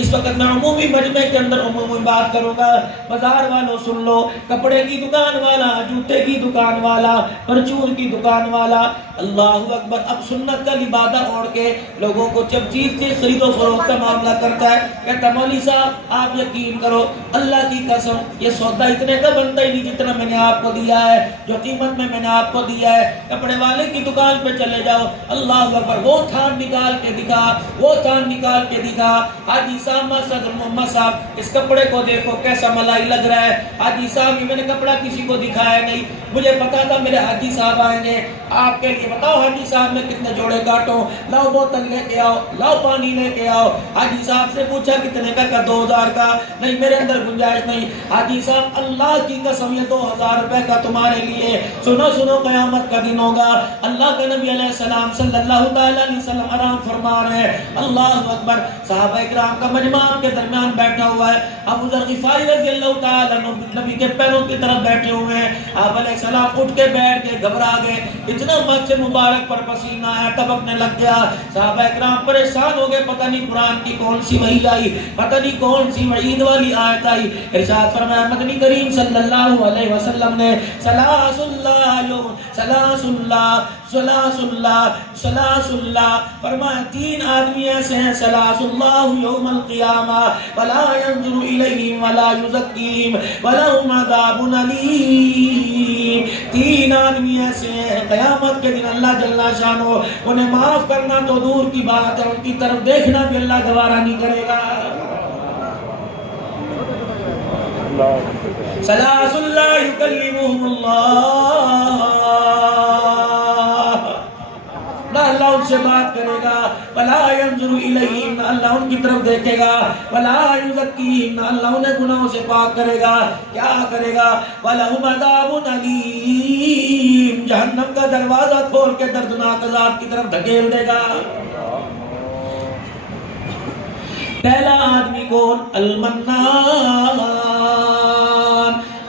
اس وقت میں عمومی مجمع کے اندر عمومی بات کروں گا. بازار والوں سن لو، کپڑے کی دکان والا، جوتے کی دکان والا، پرچون کی دکان والا، اللہ اکبر، اب سنت کا لبادہ اوڑھ کے لوگوں کو جب چیز سے خرید و فروخت کا معاملہ کرتا ہے، کہتا مولوی صاحب آپ یقین کرو اللہ کی قسم یہ سودا اتنے کا بنتا ہی نہیں جتنا میں نے آپ کو دیا ہے، جو قیمت میں نے آپ کو دیا ہے. کپڑے والے کی دکان پہ چلے جاؤ، اللہ اکبر، وہ تھان نکال کے دکھا، وہ تھان نکال کے دکھا. حاجی صاحب صدر محمد صاحب اس کپڑے کو دیکھو کیسا ملائی لگ رہا ہے. حاجی صاحب میں نے کپڑا کسی کو دکھایا نہیں، مجھے پتا تھا میرے حاجی صاحب آئیں گے. آپ کے لیے بتاؤ حاجی صاحب نے کتنے جوڑے کاٹو، لاؤ بوتل لے کے آؤ، لاؤ پانی لے کے آؤ. حاجی صاحب سے پوچھا کتنے کا 2000 کا، نہیں میرے اندر گنجائش نہیں. حاجی صاحب اللہ کی قسم یہ 2000 روپے کا تمہارے لیے. سنو سنو قیامت کا دن ہوگا، اللہ کے نبی علیہ السلام صلی اللہ تعالی علیہ وسلم آرام فرما رہے ہیں. اللہ اکبر، صحابہ اکرام کا مجمع کے درمیان بیٹھا ہوا ہے. ابو ذر غفاری رضی اللہ تعالی عنہ نبی کے پیروں کی طرف بیٹھے ہوئے ہیں. آپ علیہ السلام اٹھ کے بیٹھ کے گھبرا گئے، اتنا مت سے مبارک پر پسینہ ہے ٹپکنے لگ گیا. صحابہ اکرام پریشان ہو گئے، پتہ نہیں قرآن کی کون سی وحی آئی، پتہ نہیں کون سی وعید والی آیت آئی. ارشاد فرمایا مدنی کریم صلی اللہ علیہ وسلم نے سلاس اللہ فرمایا 3 آدمی ایسے ہیں سلاس اللہ یوم القیامہ ولا ينظر الیہم ولا یزکیہم ولہم عذاب علیم. 3 آدمی ایسے ہیں قیامت کے دن اللہ جل شانہ انہیں معاف کرنا تو دور کی بات ہے، ان کی طرف دیکھنا بھی اللہ گوارا نہیں کرے گا. سلاس اللہ یکلمہم اللہ، نہ اللہ ان سے بات کرے گا، ولا ينظر الیہم، نہ اللہ ان کی طرف دیکھے گا، ولا یزکیہم، نہ اللہ انہیں گناہوں سے پاک کرے گا. کیا کرے گا؟ وَلَهُمْ عَذَابٌ أَلِيمٌ، جہنم کا دروازہ کھول کے دردناک عذاب کی طرف دھکیل دے گا. پہلا آدمی کون؟ المنان.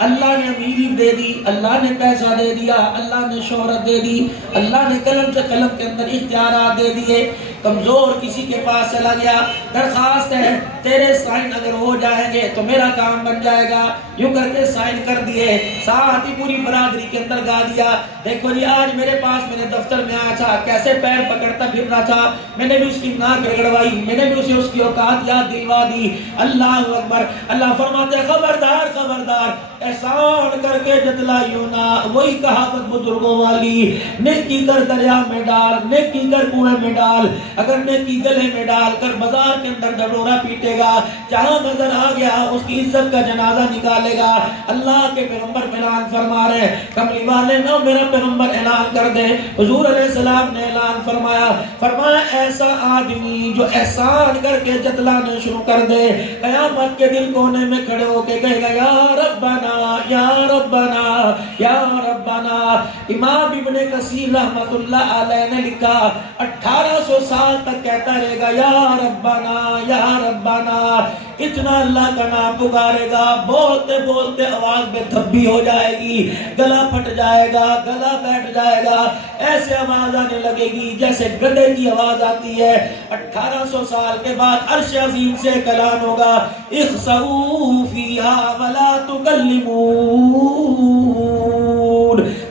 اللہ نے امیری دے دی، اللہ نے پیسہ دے دیا، اللہ نے شہرت دے دی، اللہ نے قلم سے قلم کے اندر اختیارات دے دیے. کمزور کسی کے پاس چلا گیا، درخواست ہے تیرے سائن اگر ہو جائیں گے تو میرا کام بن جائے گا. یوں کر کے سائن کر دیے، ساتھ ہی پوری برادری کے اندر گا دیا دیکھو جی آج میرے پاس میرے دفتر میں آیا تھا، کیسے پیر پکڑتا پھر رہا تھا، میں نے بھی اس کی ناک رگڑوائی، میں نے بھی اسے اس کی اوقات یاد دلوا دی. اللہ اکبر. اللہ فرماتے ہیں خبردار خبردار، احسان کر کے جتلائیو نہ. وہی کہاوت بزرگوں والی، نیکی کر دریا میں ڈال، نیکی کر کنویں میں ڈال. اگر نیکی گلے میں ڈال کر بازار کے اندر ڈڈورا پیٹے گا، جہاں نظر آ گیا اس کی عزت کا جنازہ نکالے گا. اللہ کے پیغمبر اعلان فرما رہے ہیں، کملی والے نہ میرا پیغمبر اعلان کر دے. حضور علیہ السلام نے اعلان فرمایا ایسا آدمی جو احسان کر کے جتلانے شروع کر دے، قیامت کے دن کونے میں کھڑے ہو کے کہے گا یا ربنا یا ربنا یا ربنا. امام ابن کثیر رحمت اللہ علیہ نے لکھا 1800 سال تک کہتا رہے گا یا ربنا یا ربنا. اتنا اللہ کا نام پکارے گا، بولتے بولتے آواز میں دھبی ہو جائے گی، گلا پھٹ جائے گا، گلا بیٹھ جائے گا، ایسے آواز آنے لگے گی جیسے گدھے کی آواز آتی ہے. 1800 سال کے بعد عرش عظیم سے اعلان ہوگا اخسؤوا فیہا ولا تکلمون.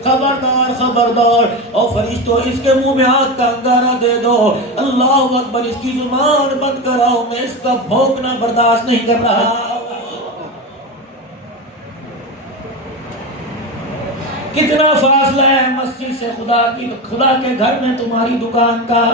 خبردار خبردار، اور فرشتوں اس کے منہ میں آگ کا انگارہ دے دو. اللہ اکبر، اس کی زبان بند کراؤ، میں اس کا بھونکنا برداشت نہیں کر رہا. کتنا فاصلہ ہے مسجد سے خدا کے گھر میں تمہاری دکان کا.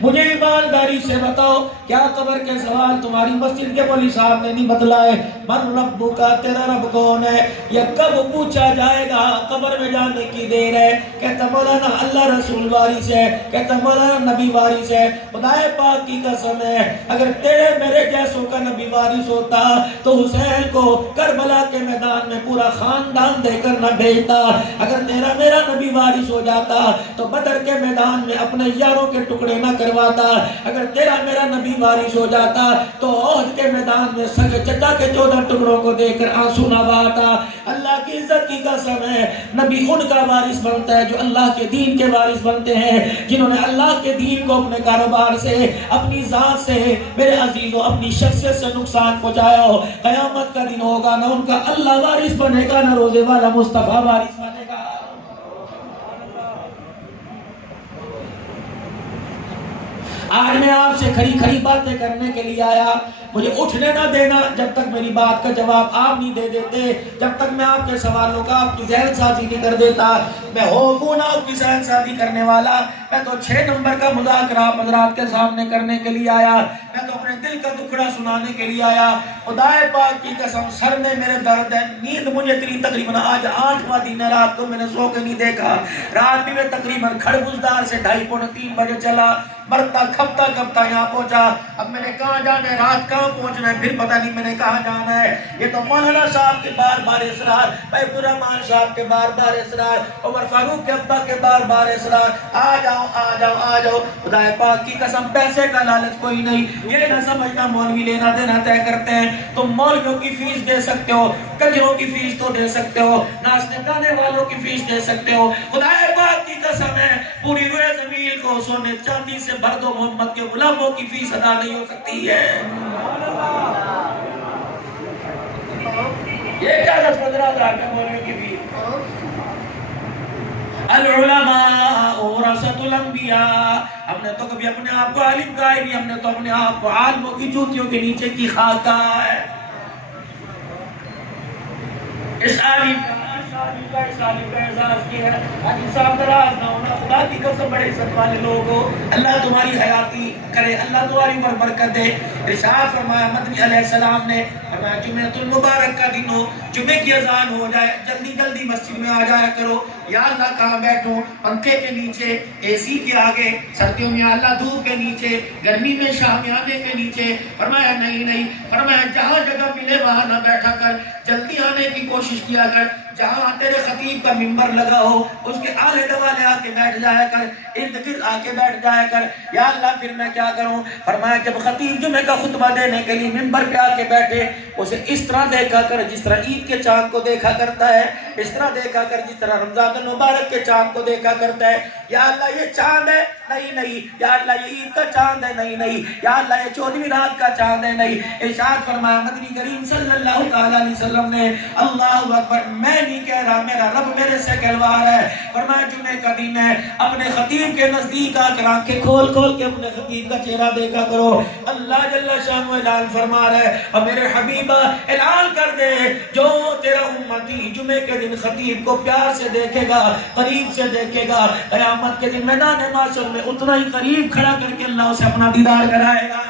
مجھے ایمانداری سے بتاؤ، کیا قبر کے سوال تمہاری مسجد کے مولوی صاحب نے نہیں بتلائے؟ من ربک، تیرا رب کون ہے؟ یا کب پوچھا جائے گا؟ قبر میں جانے کی دیر ہے. کہتا مولانا اللہ رسول وارث ہے، کہتا مولانا نبی وارث ہے. خدا پاک کی قسم ہے اگر تیرے میرے جیسوں کا نبی وارث ہوتا تو حسین کو کربلا کے میدان میں پورا خاندان دے کر نہ بھیجتا. اگر تیرا میرا نبی وارث ہو جاتا تو بدر کے میدان میں اپنے یاروں کے ٹکڑے نہ کرواتا. اگر تیرا میرا نبی وارث ہو جاتا تو عہد کے میدان میں سگے چچا کے 14 ٹکڑوں کو دیکھ کر آنسو نہ بہاتا. اللہ کی عزت کی قسم ہے نبی ان کا وارث بنتا ہے جو اللہ کے دین کے وارث بنتے ہیں, جنہوں نے اللہ کے دین کو اپنے کاروبار سے, اپنی ذات سے, میرے عزیزوں اپنی شخصیت سے نقصان پہنچایا ہو. قیامت کا دن ہوگا نہ ان کا اللہ وارث بنے گا نہ روزے والا مصطفیٰ وارث بنے گا. آج میں آپ سے کھڑی کھڑی باتیں کرنے کے لیے آیا. مجھے اٹھنے نہ دینا جب تک میری بات کا جواب آپ نہیں دے دیتے, جب تک میں آپ کے سوالوں کا آپ کی ذہن سازی نہیں کر دیتا. میں ہوں نا آپ کی ذہن سازی کرنے والا, میں تو 6 نمبر کا مذاکرہ آپ حضرات کے سامنے کرنے کے لیے آیا, میں تو اپنے دل کا دکھڑا سنانے کے لیے آیا. خدا پاک کی قسم سر میں میرے درد ہے, نیند مجھے تقریباً آج 8واں دن ہے, رات کو میں نے سو کے نہیں دیکھا. رات بھی میں تقریباً کھڑبوزدار سے 2:30 پونے 3 بجے چلا, مرتا کھپتا یہاں پہنچا. اب میں نے کہاں جانا ہے, رات کہاں پہنچنا ہے, پھر پتہ نہیں میں نے کہاں جانا ہے. یہ تو مولانا صاحب کے بار بار اصرار, عبد الرحمان صاحب کے بار بار اصرار, عمر فاروق کے ابا کے بار بار اصرار, آ جاؤ آ جاؤ آ جاؤ. خدا پاک کی قسم پیسے کا لالچ کوئی نہیں. یہ نہ سمجھنا مولوی لینا دینا طے کرتے ہیں. تم مولویوں کی فیس دے سکتے ہو, کنجروں کی فیس تو دے سکتے ہو, ناچنے گانے والوں کی فیس دے سکتے ہو. خدا پاک کی قسم ہے پوری روئے زمین کو سونے چاندی سے بھر دو, محمد کے غلاموں کی فیس ادا نہیں ہو سکتی ہے. یہ کیا 10-15 ہزار کا مولوی کی فیس. العلماء ورثۃ الانبیاء. ہم نے تو کبھی اپنے آپ کو عالم کہا ہی نہیں, ہم نے تو اپنے آپ کو عالموں کی جوتیوں کے نیچے کی خاک کہا ہے. اس عالم کا احساس کیا ہے. آج انسان دراز نہ ہونا, خدا کی قسم بڑے عزت والے لوگ ہو, اللہ تمہاری حیاتی کرے, اللہ تمہاری عمر برکت دے. ارشاد فرمایا مدنی علیہ السلام نے, فرمایا جمعۃ المبارک کا دن ہو, جمعے کی اذان ہو جائے, جلدی جلدی مسجد میں آ جایا کرو. یا اللہ کہاں بیٹھوں, پنکھے کے نیچے, اے سی کے آگے, سردیوں میں اللہ دھوپ کے نیچے, گرمی میں شامیانے کے نیچے. فرمایا نہیں, فرمایا جہاں جگہ ملے وہاں نہ بیٹھا کر, جلدی آنے کی کوشش کیا کر. جہاں تیرے خطیب کا منبر لگا ہو اس کے آلے دوالے آ کے بیٹھ جایا کر, ارد گرد آ کے بیٹھ جایا کر. یا اللہ پھر میں کیا کروں. فرمایا جب خطیب جمعے کا خطبہ دینے کے لیے منبر پہ آ کے بیٹھے, اسے اس طرح دیکھا کر جس طرح عید کے چاند کو دیکھا کرتا ہے, اس طرح دیکھا کر جس طرح رمضان المبارک کے چاند کو دیکھا کرتا ہے. یا اللہ یہ چاند ہے, نہیں. یا اللہ یہ عید کا چاند ہے, نہیں. یا اللہ یہ 14ویں رات کا چاند ہے, نہیں. ارشاد فرمایا مدنی کریم صلی اللہ تعالی علیہ وسلم نے, اللہ اکبر, میں نہیں کہہ رہا, میرا رب میرے سے کہلوا رہا ہے. فرمایا جمعے کا دن ہے, اپنے خطیب کے نزدیک آ کر آنکھیں کھول کے اپنے خطیب کا چہرہ دیکھا کرو. اللہ جل شانہ اعلان فرما رہا ہے, اور میرے حبیبہ اعلان کر دے, جو تیرا امتی جمعے کے دن خطیب کو پیار سے دیکھے گا, قریب سے دیکھے گا, قیامت کے دن میدان محشر میں اتنا ہی قریب کھڑا کر کے اللہ اسے اپنا دیدار کرائے گا.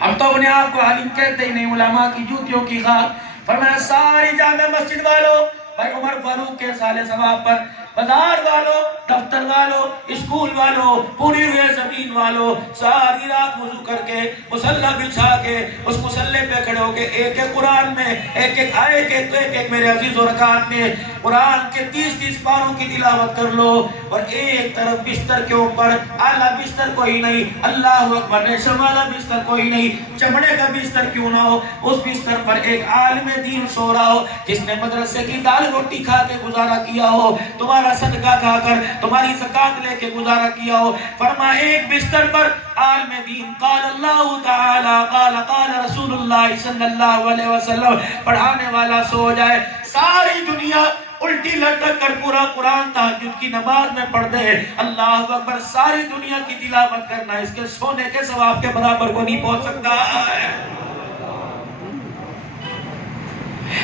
ہم تو اپنے آپ کو عالم کہتے ہی نہیں, علماء کی جوتیوں کی خاک. فرمایا ساری جامع مسجد والوں, بھائی عمر فاروق کے سال ثواب پر, بازار والوں, دفتر والوں, اسکول والوں, پوری روئے زمین والوں, ساری رات وضو کر کے مصلی بچھا کے اس مصلی پہ کھڑے ہو کے ایک ایک قرآن میں ایک ایک میرے عزیز و رکعت میں قرآن کے 30 پاروں کی تلاوت کر لو. اور ایک طرف بستر کے اوپر, اعلیٰ بستر کوئی نہیں, اللہ اکبر, ریشم والا بستر کوئی نہیں, چمڑے کا بستر کیوں نہ ہو, اس بستر پر ایک عالم دین سو رہا ہو جس نے مدرسے کی دال روٹی کھا کے گزارا کیا ہو, تمہارا صدقہ کھا کر, تمہاری زکات لے کے گزارا کیا ہو. فرمایا ایک بستر پر عالم دین قال اللہ تعالی قال رسول اللہ صلی اللہ علیہ وسلم پڑھانے والا سو جائے, ساری دنیا الٹی لٹک کر پورا قرآن تہجد کی نماز میں پڑھ دے, اللہ اکبر, ساری دنیا کی تلاوت کرنا اس کے سونے کے ثواب کے برابر کو نہیں پہنچ سکتا ہے.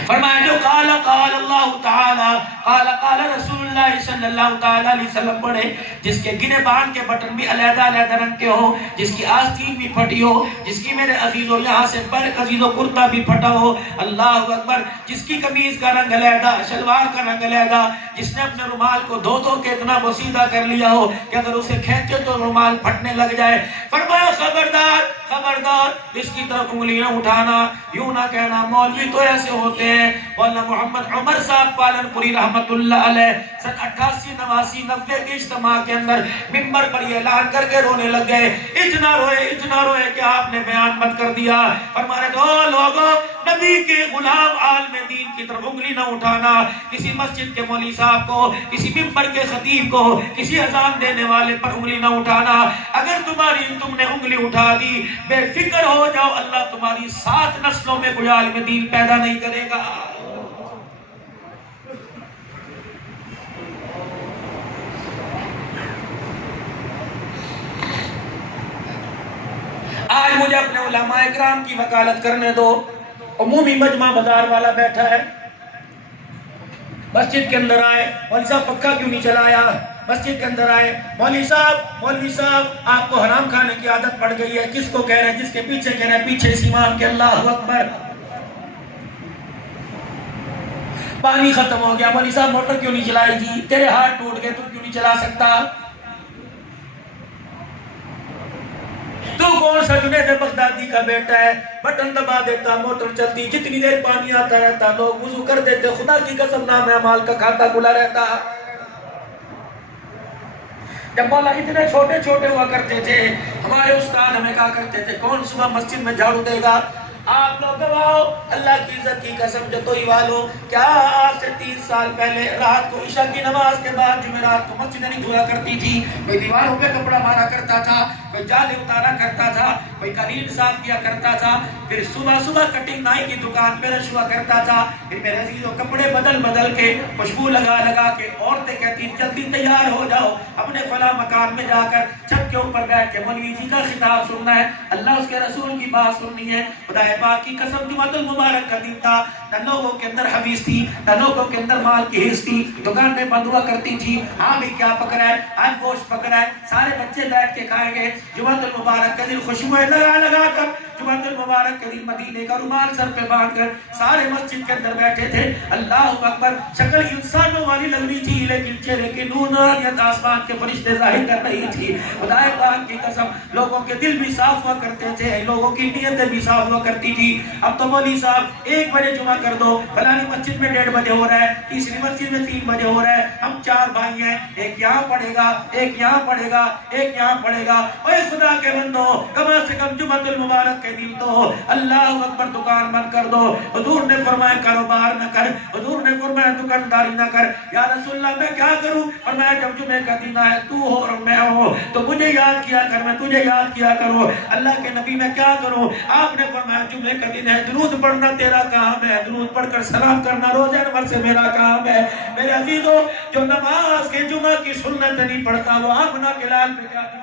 فرمایا جو قال اللہ تعالی قال رسول اللہ صلی اللہ تعالی علیہ وسلم پڑھے, جس کے گنے بان کے بٹن بھی علیحدہ رنگ کے ہو, جس کی آستین بھی پھٹی ہو, جس کی میرے عزیزوں یہاں سے پر عزیزوں کرتا بھی پھٹا ہو, اللہ اکبر, جس کی قمیض کا رنگ علیحدہ, شلوار کا رنگ علیحدہ, جس نے اپنے رومال کو دھو کے اتنا بسیدہ کر لیا ہو کہ اگر اسے کھینچے تو رومال پھٹنے لگ جائے. فرمایا خبردار خبردار اس کی طرف انگلیاں اٹھانا، یوں نہ کہنا مولوی تو ایسے ہوتے ہیں۔ مولانا محمد عمر صاحب پالن پوری رحمت اللہ علیہ سن 88 89 90 کے اجتماع کے اندر ممبر پر یہ اعلان کر کے رونے لگ گئے، اتنا روئے کہ آپ نے بیان مت کر دیا۔ فرمانے دو لوگوں، نبی کے غلام عالم دین کی طرف انگلی نہ اٹھانا، کسی مسجد کے مولوی صاحب کو، کسی ممبر کے خطیب کو، کسی اذان دینے والے پر انگلی نہ اٹھانا۔ اگر تم نے انگلی اٹھا دی، بے فکر ہو جاؤ، اللہ تمہاری 7 نسلوں میں کوئی عالم دین پیدا نہیں کرے گا۔ آج مجھے اپنے علماء اکرام کی وکالت کرنے دو۔ عمومی مجمع بازار والا بیٹھا ہے، مسجد کے اندر آئے، مولوی صاحب پکا کیوں نہیں چلایا؟ مسجد کے اندر آئے، مولوی صاحب آپ کو حرام کھانے کی عادت پڑ گئی ہے۔ کس کو کہہ رہے ہیں؟ جس کے پیچھے کہہ رہے ہیں، پیچھے اس امام کے اللہ اکبر۔ پانی ختم ہو گیا، مولوی صاحب موٹر کیوں نہیں چلائی؟ جی تیرے ہاتھ ٹوٹ گئے، تو کیوں نہیں چلا سکتا؟ تو کون سا جنید بغدادی کا بیٹا ہے؟ بٹن دبا دیتا، موٹر چلتی، جتنی دیر پانی آتا رہتا لوگ وضو کر دیتے، خدا کی قسم نام اعمال کا کھاتا کھلا رہتا۔ جب مولا اتنے چھوٹے ہوا کرتے تھے، ہمارے استاد ہمیں کہا کرتے تھے کون صبح مسجد میں جھاڑو دے گا؟ آپ لوگ گواہو، اللہ کی عزت کی قسم جتوئی والو، کیا آج سے 30 سال پہلے رات کو عشاء کی نماز کے بعد جمعرات کو مسجد نہیں دھویا کرتی تھی؟ کوئی دیواروں پہ کپڑا مارا کرتا تھا، کوئی جالے اتارا کرتا تھا، کوئی قالین صاف کیا کرتا تھا، پھر صبح کٹنگ نائی کی دکان پہ رش ہوا کرتا تھا، پھر میرے عزیزوں کپڑے بدل کے خوشبو لگا کے عورتیں کہتی جلدی تیار ہو جاؤ، اپنے فلاں مکان میں جا کر چھت کے اوپر بیٹھ کے مولوی جی کا خطاب سننا ہے، اللہ اس کے رسول کی بات سننی ہے۔ خدا پاک کی قسم، جمعۃ المبارک کا دن تھا، نہ لوگوں کے اندر حویث تھی، نہ لوگوں کے اندر مال کی حرص تھی، دکانیں بند ہوا کرتی تھی۔ ہاں بھی کیا پک رہا ہے؟ آج گوشت پک رہا ہے، سارے بچے بیٹھ کے کھائیں گے۔ جمعۃ المبارک کا دن خوشبوئیں لگا کر، جمعۃ المبارک کے دن مدینے کا رومال سر پہ باندھ کر سارے مسجد کے اندر بیٹھے تھے۔ اللہ اکبر، شکل انسانوں والی لگ رہی تھی لیکن چہرے کی نورانیت آسمان کے فرشتے ظاہر کر رہی تھی۔ خدا پاک کی قسم، لوگوں کے دل بھی صاف ہوا کرتے تھے، لوگوں کی نیتیں بھی صاف ہوا کرتی تھی۔ اب تو مولوی صاحب 1 بجے جمعہ کر دو، فلانی مسجد میں 1:30 بجے ہو رہا ہے، تیسری مسجد میں 3 بجے ہو رہا ہے، ہم 4 بھائی ہیں، ایک یہاں پڑھے گا، ایک یہاں پڑھے گا، ایک یہاں پڑھے گا۔ اے خدا کے بندو، کم سے کم جمعۃ المبارک کے دن تو اللہ اکبر دکان بند کر دو۔ حضور نے فرمایا کاروبار نہ کر، حضور نے فرمایا دکانداری نہ کر۔ یا رسول اللہ میں کیا کروں؟ فرمایا جب جمعے کا دن آئے تو ہو اور میں ہوں تو مجھے یاد کیا کر، میں تجھے یاد کیا کروں۔ اللہ کے نبی میں کیا کروں؟ آپ نے فرمایا جمعے کا دن ہے، درود پڑھنا تیرا کام ہے، درود پڑھ کر سلام کرنا روزہ انور سے میرا کام ہے۔ میرے عزیزو، جو نماز کے جمعہ کی سنت نہیں پڑھتا وہ آمنہ کے لال پہ کیا کروں؟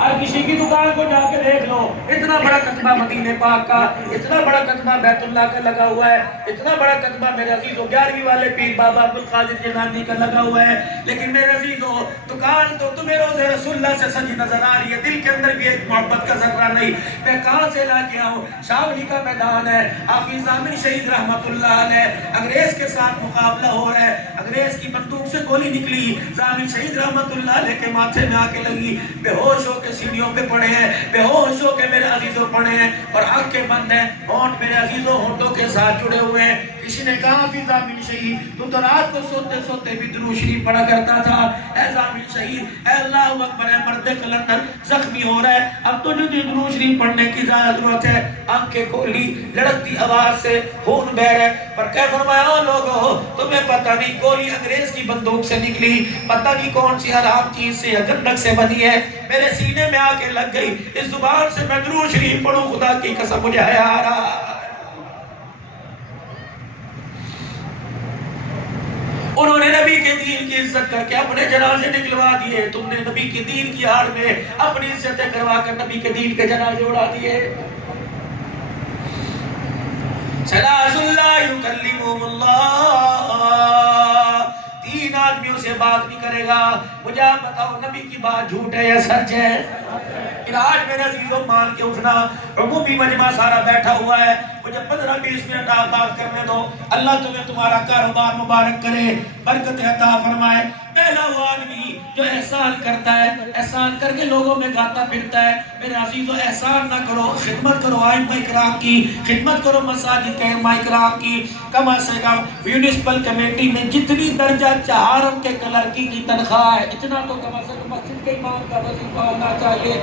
ہر کسی کی دکان کو جا کے دیکھ لو، اتنا بڑا کتبہ مدینے پاک کا، اتنا بڑا کتبہ بیت اللہ کا لگا ہوا ہے، اتنا بڑا کتبہ میرے عزیزو 11ویں والے پیر بابا عبدالقادر جیلانی کا لگا ہوا ہے، لیکن میرے عزیزو دکان تو تمہیں روزے رسول اللہ سے سجی نظر آ رہی ہے، دل کے اندر بھی ایک محبت کا ذرہ نہیں۔ میں کہاں سے لا کے آؤں؟ شاولی کا میدان ہے، حافظ ضامن شہید رحمت اللہ علیہ، انگریز کے ساتھ مقابلہ ہو رہا ہے، انگریز کی بندوق سے گولی نکلی، ضامن شہید رحمت اللہ علیہ کے ماتھے میں آ کے لگی، بے ہوش ہو کے سیڑھیوں پہ پڑے ہیں، بے ہوش ہو کے میرے عزیزوں پڑے ہیں، اور آنکھیں بند ہیں، ہونٹ میرے عزیزوں ہونٹوں کے ساتھ جڑے ہوئے ہیں۔ کسی نے کہا حافظ ضامن شہید تو رات کو سوتے بھی درود شریف پڑھا کرتا تھا۔ اے ضامن شہید، اے اللہ اکبر، اے مرد کلندر زخمی ہو رہا ہے، اب تو جو درود شریف پڑھنے کی زیادہ ضرورت ہے۔ آنکھیں کھولی، لڑکتی آواز سے خون بہہ رہا ہے، پر کہہ فرمایا لوگو تمہیں پتہ نہیں گولی انگریز کی بندوق سے نکلی، پتہ نہیں کون سی حرام چیز سے یا گندک سے بنی ہے، میرے سینے میں آ کے لگ گئی، اس زبان سے میں درود شریف پڑھوں، خدا کی قسم مجھے حیا آ رہا۔ انہوں نے نبی کے دین کی عزت کر کے اپنے جنازے نکلوا دیے، تم نے نبی کے دین کی آڑ میں اپنی عزتیں کروا کر نبی کے دین کے جنازے اڑا دیے۔ ثلاث لا یکلمہم اللہ، 3 آدمیوں سے بات نہیں کرے گا۔ مجھے آپ بتاؤ نبی کی بات جھوٹ ہے یا سچ ہے؟ پھر آج میرے عزیزوں مان کے اٹھنا، عمومی مجمع سارا بیٹھا ہوا ہے، مجھے 15-20 منٹ آپ بات کرنے دو، اللہ تمہیں تمہارا کاروبار مبارک کرے، برکت عطا فرمائے۔ پہلا وہ آدمی جو احسان کرتا ہے، احسان کر کے لوگوں میں گاتا پھرتا ہے، میرے عزیزوں احسان نہ کرو، خدمت کرو ائمہ کرام کی، خدمت کرو مساجد کے ائمہ کرام کی۔ کم از کم میونسپل کمیٹی میں جتنی درجہ چہارم کے کلرکی کی تنخواہ ہے، اتنا تو کم از کم مسجد کے امام کا وظیفہ ہونا چاہیے۔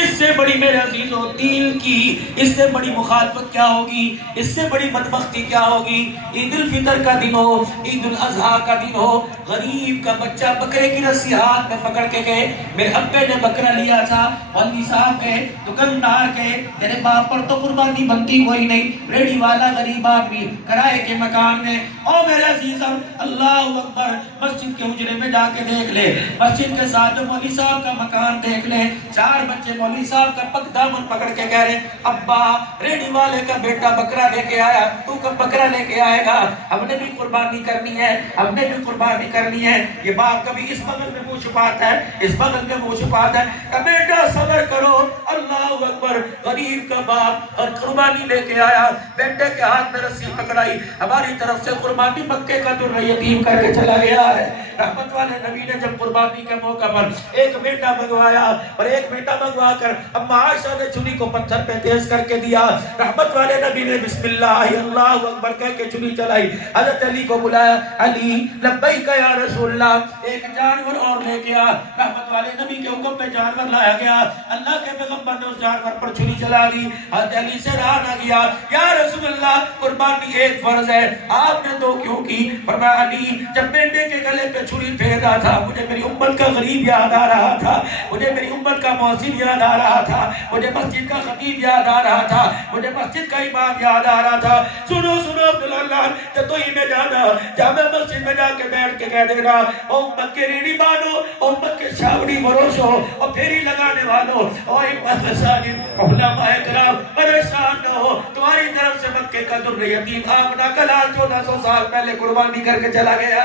اس سے بڑی میرے عزیزوں دین کی اس سے بڑی مخالفت کیا ہوگی، اس سے بڑی بدبختی کیا ہوگی؟ عید الفطر کا دن ہو، عید الاضحیٰ کا دن ہو، غریب کا بچہ بکرے کی رسی ہاتھ میں پکڑ کے کہے میرے ابے نے بکرا لیا تھا، مولوی صاحب کہے، دکاندار کہے تیرے باپ پر تو قربانی بنتی کوئی نہیں، ریڑھی والا غریب آدمی کرائے کے مکان میں۔ او میرے عزیزاں اللہ اکبر، مسجد کے حجرے میں جا کے دیکھ لے، مسجد کے ساتھ جو مولوی صاحب کا مکان دیکھ لے، 4 بچے مولوی صاحب کا پک دامن پکڑ کے کہہ رہے ابا ریڑھی والے کا بیٹا بکرا لے کے آیا، تو کب بکرا لے کے آئے گا؟ ہم نے بھی قربانی کرنی ہے، ہم نے بھی قربانی کرنی ہے۔ یہ باپ کبھی اس بغل میں منہ چھپاتا ہے، اس بغل میں منہ چھپاتا ہے کہ بیٹا صبر کرو، اللہ اکبر، غریب کا باپ اور قربانی لے کے آیا، بیٹے کے ہاتھ میں رسی پکڑائی، ہماری طرف سے قربانی مکے کا در یتیم کر کے چلا گیا ہے۔ رحمت والے نبی نے جب قربانی کے موقع پر ایک بیٹا منگوایا اور ایک بیٹا منگوا کر اما عائشہ نے چھری کو پتھر پہ تیز کر کے دیا، رحمت والے نبی نے بسم اللہ اللہ اکبر کہہ کے چھری چلائی، حضرت علی کو بلایا، علی لبیک یا رسول اللہ، ایک جانور اور لے کے آ۔ رحمت والے نبی کے حکم میں جانور لایا گیا، اللہ کے پیغمبر نے اس جانور پر چھری چلا دی، حضرت علی سے رہا نہ گیا، یا رسول اللہ قربانی ایک فرض ہے، آپ نے 2 کیوں کی؟ فرمایا علی جب بیٹے کے گلے پہ چھری پھیرا تھا مجھے میری امت کا غریب یاد آ رہا تھا، مجھے میری امت کا مؤذن یاد آ رہا تھا، مجھے مسجد کا خطیب یاد آ رہا تھا، مجھے مسجد کا امام یاد آ رہا تھا۔ سنو سنو عبداللہ جب تو ہی میں جانا، جامع مسجد میں جا کے بیٹھ کے کہہ دینا او امت کے ریڑھی بانو، او امت کے شاوڑی فروشو، او پھیری لگانے والو، او امت مساجد علماء کرام پریشان نہ ہو، تمہاری طرف سے مکے کا در یتیم آمنہ کا لال 1400 سال پہلے قربانی کر کے چلا گیا۔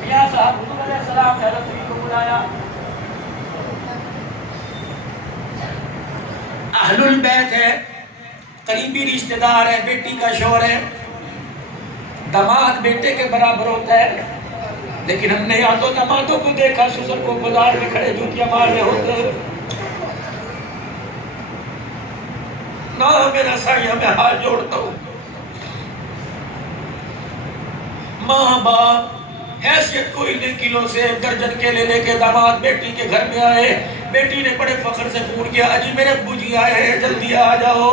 میاں صاحب حضور علیہ السلام نے حضرت علی کو بلایا، اہل البیت ہے، قریبی رشتہ دار ہے، بیٹی کا شوہر ہے، داماد بیٹے کے برابر ہوتا ہے، لیکن ہم نے یہاں تو دامادوں کو دیکھا سسر کو بازار میں کھڑے جوتیاں مارنے ہوتے ہیں۔ نہ میرا سائیہ میں ہاتھ جوڑتا ہوں، ماں باپ حیثیت کوئی نہیں، کلو سے درجن کیلے لے کے داماد بیٹی کے گھر میں آئے، بیٹی نے بڑے فخر سے فون کیا اجی میرے ابو جی آئے ہیں جلدی آ جاؤ،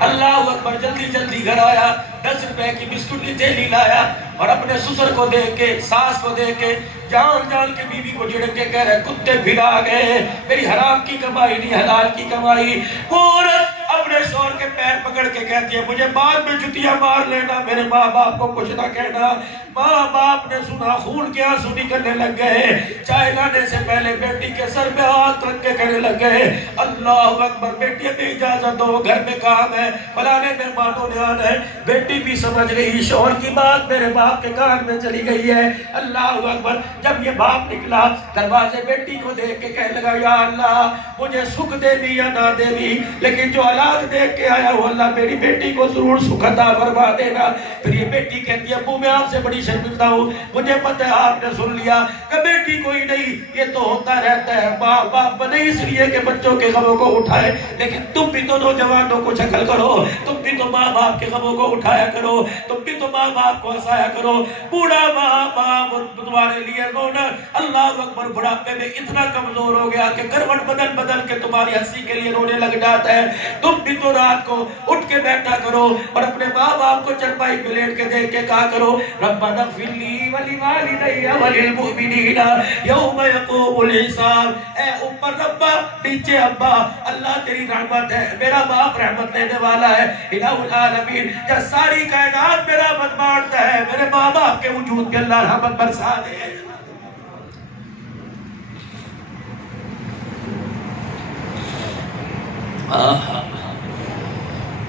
اللہ اکبر، جلدی جلدی گھر آیا، 10 روپے کی بسکٹ کی تھیلی لایا اور اپنے سسر کو دیکھ کے ساس کو دیکھ کے جان جان کے بیوی کو جھڑک کے کہہ رہے کتے پھرا گئے، میری حرام کی کمائی نہیں حلال کی کمائی۔ وہ عورت اپنے شوہر کے پیر پکڑ کے کہتی ہے مجھے بعد میں جتیاں مار لینا، میرے ماں باپ کو کچھ نہ کہنا۔ ماں باپ نے سنا، خون کے آنسو نکلنے لگ گئے، چائے لانے سے پہلے بیٹی کے سر پہ ہاتھ رکھ کے کہنے لگ گئے اللہ اکبر بیٹی ہمیں اجازت دو، گھر میں کام ہے، فلانے مہمانوں نے آنا ہے۔ بیٹی بھی سمجھ گئی شوہر کی بات میرے باپ کے کان میں چلی گئی ہے، اللہ اکبر۔ جب یہ باپ نکلا دروازے بیٹی کو دیکھ کے کہنے لگا یا اللہ مجھے سکھ دے بھی یا نہ دے بھی، لیکن جو اولاد دیکھ کے آیا ہوں اللہ میری بیٹی کو ضرور سکھ عطا فرما دینا۔ پھر یہ بیٹی کہتی ہے ابو میں آپ سے بڑی شرمندہ ہوں، مجھے پتہ ہے آپ نے سن لیا کہ بیٹی کوئی نہیں، یہ تو ہوتا رہتا ہے، ماں باپ بنے اس لیے کہ بچوں کے غموں کو اٹھائے، لیکن تم بھی تو نوجوانوں کو شکل کرو، تم بھی تو ماں باپ کے غموں کو اٹھایا کرو، تم بھی تو ماں باپ کو ہنسایا کرو۔ بوڑھا ماں باپ تمہارے لیے رونا، اللہ اکبر، بڑھاپے میں اتنا کمزور ہو گیا کہ کروٹ بدل بدل کے تمہاری ہنسی کے لیے رونے لگ جاتا ہے۔ تم بھی تو رات کو اٹھ کے بیٹھا کرو اور اپنے ماں باپ کو چرپائی پہ لیٹ کے دیکھ کے کہا کرو ربنا اغفر لی ولوالدی وللمؤمنین یوم یقوم الحساب۔ اے اوپر ربا نیچے ابا، اللہ تیری رحمت ہے، میرا باپ رحمت لینے والا ہے، الہ العالمین جب ساری کائنات میں رحمت بانٹتا ہے میرے ماں باپ کے وجود پہ اللہ رحمت برسا دے۔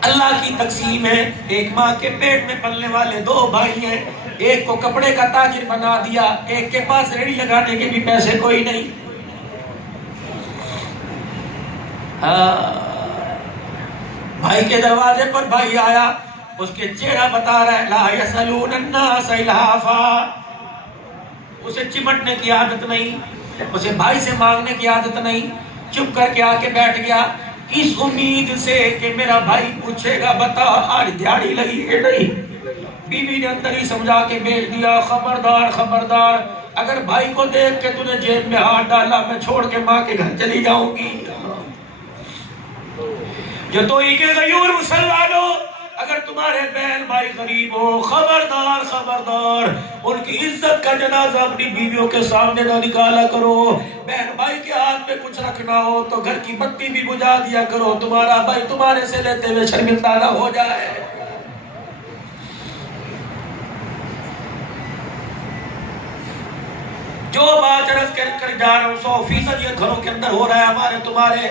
اللہ کی تقسیم ہے، ایک ماں کے پیٹ میں پلنے والے 2 بھائی ہیں، ایک کو کپڑے کا تاجر بنا دیا، ایک کے پاس ریڑھی لگانے کے بھی پیسے کوئی نہیں. بھائی کے دروازے پر بھائی آیا، اس کے چہرہ بتا رہا ہے لا یسألون الناس الحافا. اسے چمٹنے کی عادت نہیں، اسے بھائی سے مانگنے کی عادت نہیں. چپ کر کے آ کے بیٹھ گیا اس امید سے کہ میرا بھائی پوچھے گا بتا آج دیہڑی لگی کہ نہیں. بیوی نے اندر ہی سمجھا کے بھیج دیا خبردار خبردار، اگر بھائی کو دیکھ کے تو نے جیب میں ہاتھ ڈالا میں چھوڑ کے ماں کے گھر چلی جاؤں گی. جو تو ہی کے غیور مسلمانوں، اگر تمہارے بہن بھائی غریب ہو خبردار خبردار ان کی عزت کا جنازہ اپنی بیویوں کے سامنے نہ نکالا کرو. بہن بھائی کے ہاتھ میں کچھ رکھنا ہو تو گھر کی بتی بھی بجھا دیا کرو، تمہارا بھائی تمہارے سے لیتے ہوئے شرمندہ نہ ہو جائے. جو بات عرض کر جا رہا ہوں 100% یہ گھروں کے اندر ہو رہا ہے ہمارے تمہارے.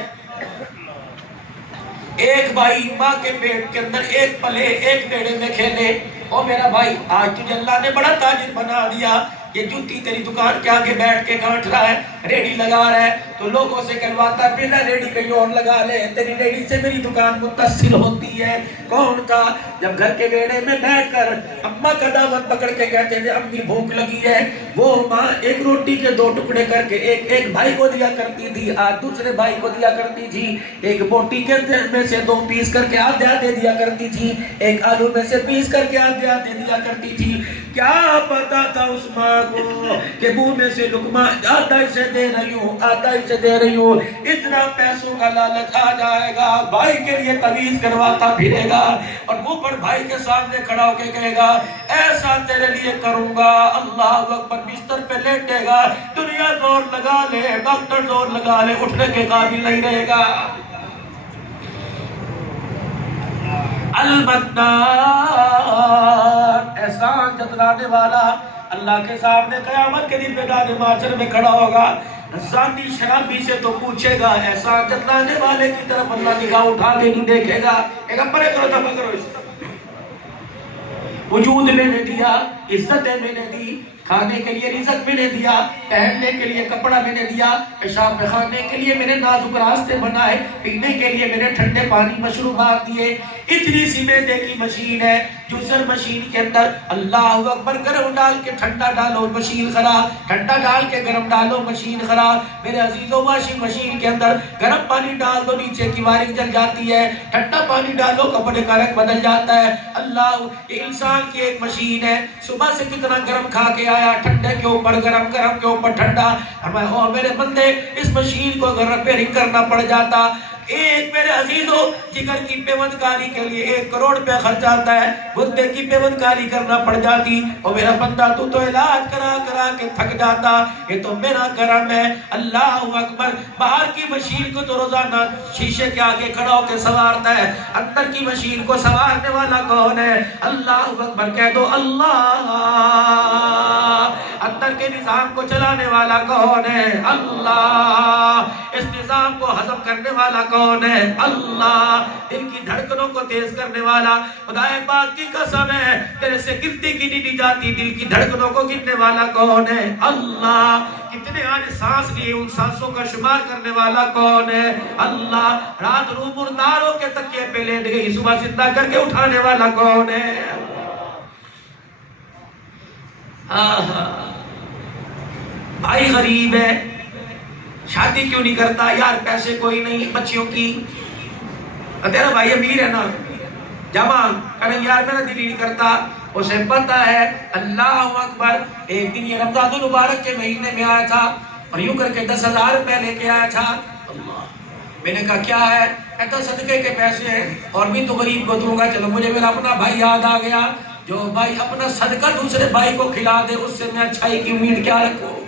ایک بھائی ماں کے پیٹ کے اندر ایک پلے ایک بیڑے میں کھیلے. او میرا بھائی آج تجھے اللہ نے بڑا تاجر بنا دیا، یہ جوتی تیری دکان کے آگے بیٹھ کے گانٹھ رہا ہے، ریڈی لگا رہا ہے تو لوگوں سے کہلواتا ہے بنا ریڈی کہیں اور لگا لے، تیری ریڈی سے میری دکان متصل ہوتی ہے. کون تھا؟ جب گھر کے بیڑے میں بیٹھ کر اماں کا دامن پکڑ کے کہتے تھے امی بھوک لگی ہے، وہ ماں ایک روٹی کے 2 ٹکڑے کر کے ایک بھائی کو دیا کرتی تھی، آج دوسرے بھائی کو دیا کرتی تھی. ایک بوٹی کے میں سے 2 پیس کر کے آدھے آدھے دیا کرتی تھی، ایک آلو میں سے پیس کر کے آدھے آدھے دیا کرتی تھی. کیا پتا تھا اس ماں کو کہ منہ میں سے لقمہ آدھا اسے دے رہی ہوں آدھا اسے دے رہی ہوں، اتنا پیسوں کا لالچ آ جائے گا بھائی کے لیے تعویذ کرواتا پھرے گا اور منہ پر بھائی کے سامنے کھڑا ہو کے کہے گا ایسا تیرے لیے کروں گا. اللہ اکبر، بستر پہ لیٹے گا، دنیا زور لگا لے، ڈاکٹر زور لگا لے، اٹھنے کے قابل نہیں رہے گا. المنان، احسان جتلانے والا اللہ کے سامنے قیامت کے دن میدان محشر میں کھڑا ہوگا. زانی شرابی سے تو پوچھے گا، احسان جتلانے والے کی طرف اللہ نگاہ اٹھا کے نہیں دیکھے گا. ایک پرے کرو تھا کرو، وجود میں نے دیا، عزتیں میں نے دی، کھانے کے لیے رزق میں نے دیا، پہننے کے لیے کپڑا میں نے دیا، پیشاب پخانے کے لیے میں نے نازک راستے بنائے، پینے کے لیے میں نے ٹھنڈے پانی مشروبات دیے. اتنی سی میدے کی مشین ہے، جوسر مشین کے اندر اللہ اکبر گرم ڈال کے ٹھنڈا ڈالو مشین خراب، ٹھنڈا ڈال کے گرم ڈالو مشین خراب. میرے عزیزو واشنگ مشین کے اندر گرم پانی ڈال دو نیچے کی وائرنگ جل جاتی ہے، ٹھنڈا پانی ڈالو کپڑے کا رنگ بدل جاتا ہے. اللہ، یہ انسان کی ایک مشین ہے، صبح سے کتنا گرم کھا کے آیا، ٹھنڈے کے اوپر گرم، گرم کے اوپر ٹھنڈا. اور میرے بندے اس مشین کو اگر ریپیئرنگ کرنا پڑ جاتا، ایک میرے عزیزو جگر کی پیوند کاری کے لیے 1 کروڑ روپے خرچ آتا ہے، گردے کی پیوند کاری کرنا پڑ جاتی. اور میرا بندہ تو علاج کرا کرا کے تھک جاتا. یہ تو میرا کرم ہے. اللہ اکبر، باہر کی مشین کو تو روزانہ شیشے کے آگے کھڑا ہو کے سنوارتا ہے، اندر کی مشین کو سنوارنے والا کون ہے؟ اللہ اکبر کہہ دو اللہ. اندر کے نظام کو چلانے والا کون ہے؟ اللہ. اس نظام کو ہضم کرنے والا کون ہے؟ اللہ. دل کی دھڑکنوں کو تیز کرنے والا، خدا پاک کی قسم ہے تیرے سے گنتی کی نہیں جاتی، دل کی دھڑکنوں کو گننے والا کون ہے؟ اللہ. کتنے آج سانس لیے ان سانسوں کا شمار کرنے والا کون ہے؟ اللہ. رات رو مرداروں کے تکیے پہ لیٹ گئی، صبح زندہ کر کے اٹھانے والا کون ہے؟ بھائی غریب ہے، شادی کیوں نہیں کرتا؟ یار پیسے کوئی نہیں بچیوں کی. تیرا بھائی امیر ہے نا، جمع کریں یار میرا دل ہی نہیں کرتا. اسے پتا ہے. اللہ اکبر. ایک دن یہ رمضان المبارک کے مہینے میں آیا تھا اور یوں کر کے 10,000 روپے لے کے آیا تھا. اللہ. میں نے کہا کیا ہے؟ کہتا صدقے کے پیسے ہیں اور بھی تو غریب کو دوں گا. چلو مجھے میرا اپنا بھائی یاد آ گیا، جو بھائی اپنا صدقہ دوسرے بھائی کو کھلا دے اس سے میں اچھائی کی امید کیا رکھوں؟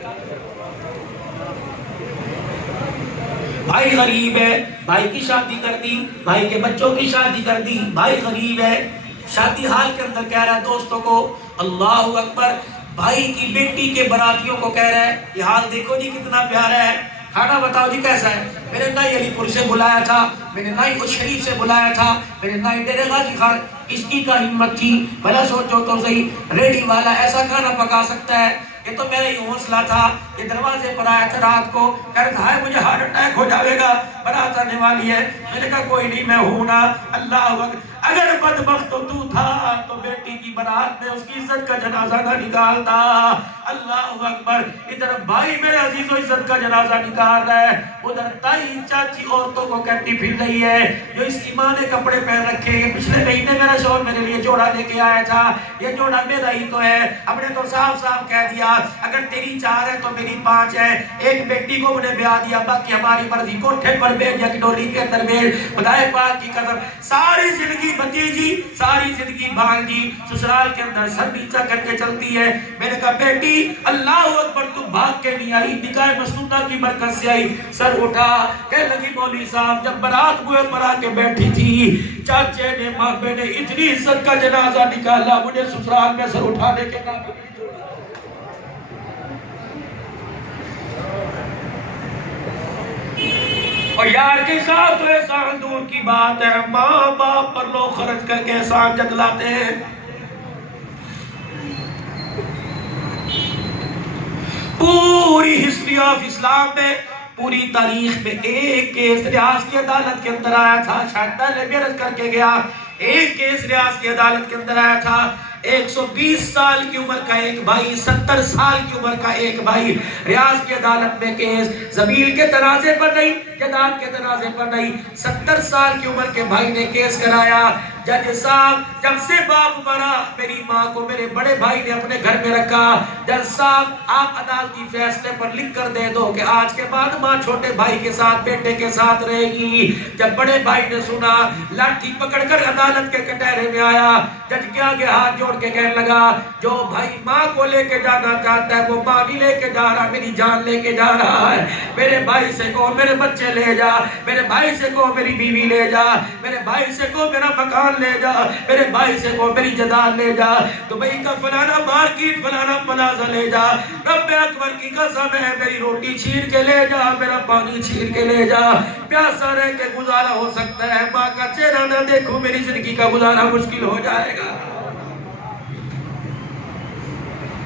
بھائی غریب ہے، بھائی کی شادی کر دی، بھائی کے بچوں کی شادی کر دی. بھائی غریب ہے، شادی حال کے اندر کہہ رہا ہے دوستوں کو اللہ اکبر، بھائی کی بیٹی کے براتیوں کو کہہ رہا ہے یہ حال دیکھو جی کتنا پیارا ہے. کھانا بتاؤ جی کیسا ہے؟ میں نے نائی علی پور سے بلایا تھا، میں نے نائی شریف سے بلایا تھا، میں نے نائی ڈیرے غازی خان۔ اس کی کا ہمت تھی، بھلا سوچو تو صحیح، ریڈی والا ایسا کھانا پکا سکتا ہے؟ یہ تو میرا ہی حوصلہ تھا۔ یہ دروازے پر آیا تھا رات کو، کہہ رہا تھا مجھے ہارٹ اٹیک ہو جائے گا، برات آنے والی ہے۔ میں نے کہا کوئی نہیں، میں ہوں نا۔ اللہ اکبر، اگر بدبخت تو تھا تو بیٹی کی برات میں اس کی عزت کا جنازہ نہ نکالتا۔ اللہ اکبر، ادھر بھائی میرے عزیز و عزت کا جنازہ نکال رہا ہے، ادھر تائی چاچی عورتوں کو کہتی پھر رہی ہے جو اس کی ماں نے کپڑے پہن رکھے ہیں۔ پچھلے مہینے میرا شوہر میرے لیے جوڑا لے کے آیا تھا، یہ جوڑا میرا ہی تو ہے۔ ہم نے تو صاف صاف کہہ دیا اگر تیری 4 ہے تو میری 5 ہے۔ ایک بیٹی کو انہیں بیاہ دیا، باقی ہماری مرضی، کوٹھے پر بیٹھ یا ڈولی کے اندر بیٹھ، خدائے پاک کی قسم ساری زندگی بھتیجی، ساری زندگی بھانجی سسرال کے اندر سر نیچا کر کے چلتی ہے۔ میں نے کہا بیٹی اللہ اکبر، تم بھاگ کے نہیں آئی، نکاح مسنونہ کی برکت سے آئی۔ سر اٹھا، کہنے لگی مولوی صاحب جب برات بوئے پر آ کے بیٹھی تھی، چاچے نے ماں نے اتنی عزت کا جنازہ نکالا، مجھے سسرال میں سر اٹھانے کے نام اور یار کے ساتھ تو احسان دور کی بات ہے، ماں باپ پر لوگ خرچ کر کے احسان جتلاتے ہیں۔ پوری ہسٹری آف اسلام میں، پوری تاریخ میں ایک کیس ریاض کی عدالت کے اندر آیا تھا، شاید پہلے بھی عرض کر کے گیا، ایک کیس ریاض کی عدالت کے اندر آیا تھا۔ 120 سال کی عمر کا ایک بھائی، 70 سال کی عمر کا ایک بھائی، ریاض کی عدالت میں کیس، زمین کے تنازع پر نہیں، جائیداد کے تنازع پر نہیں، 70 سال کی عمر کے بھائی نے کیس کرایا۔ جج صاحب جب سے باپ مرا، میری ماں کو میرے بڑے بھائی نے اپنے گھر میں رکھا، جج صاحب آپ عدالتی فیصلے پر لکھ کر دے دو کہ آج کے بعد ماں چھوٹے بھائی کے ساتھ، بیٹے کے ساتھ رہے گی۔ جب بڑے بھائی نے سنا، لاٹھی پکڑ کر عدالت کے کٹہرے میں آیا، جج کے آگے ہاتھ جوڑ کے کہنے لگا جو بھائی ماں کو لے کے جانا چاہتا ہے وہ ماں بھی لے کے جا رہا، میری جان لے کے جا رہا ہے۔ میرے بھائی سے کہو میرے بچے لے جا، میرے بھائی سے کہو میری بیوی لے جا، میرے بھائی سے کہو میرا مکان لے جا، میرے بھائی سے کہو میری جائیداد لے جا، دبئی کا فلانا مارکیٹ فلانا پلازا لے جا، رب اکبر کی قسم ہے میری روٹی چھین کے لے جا، میرا پانی چھین کے لے جا، پیاسا رہ کے گزارا ہو سکتا ہے، ماں کا چہرہ نہ دیکھو میری زندگی کا گزارا مشکل ہو جائے گا۔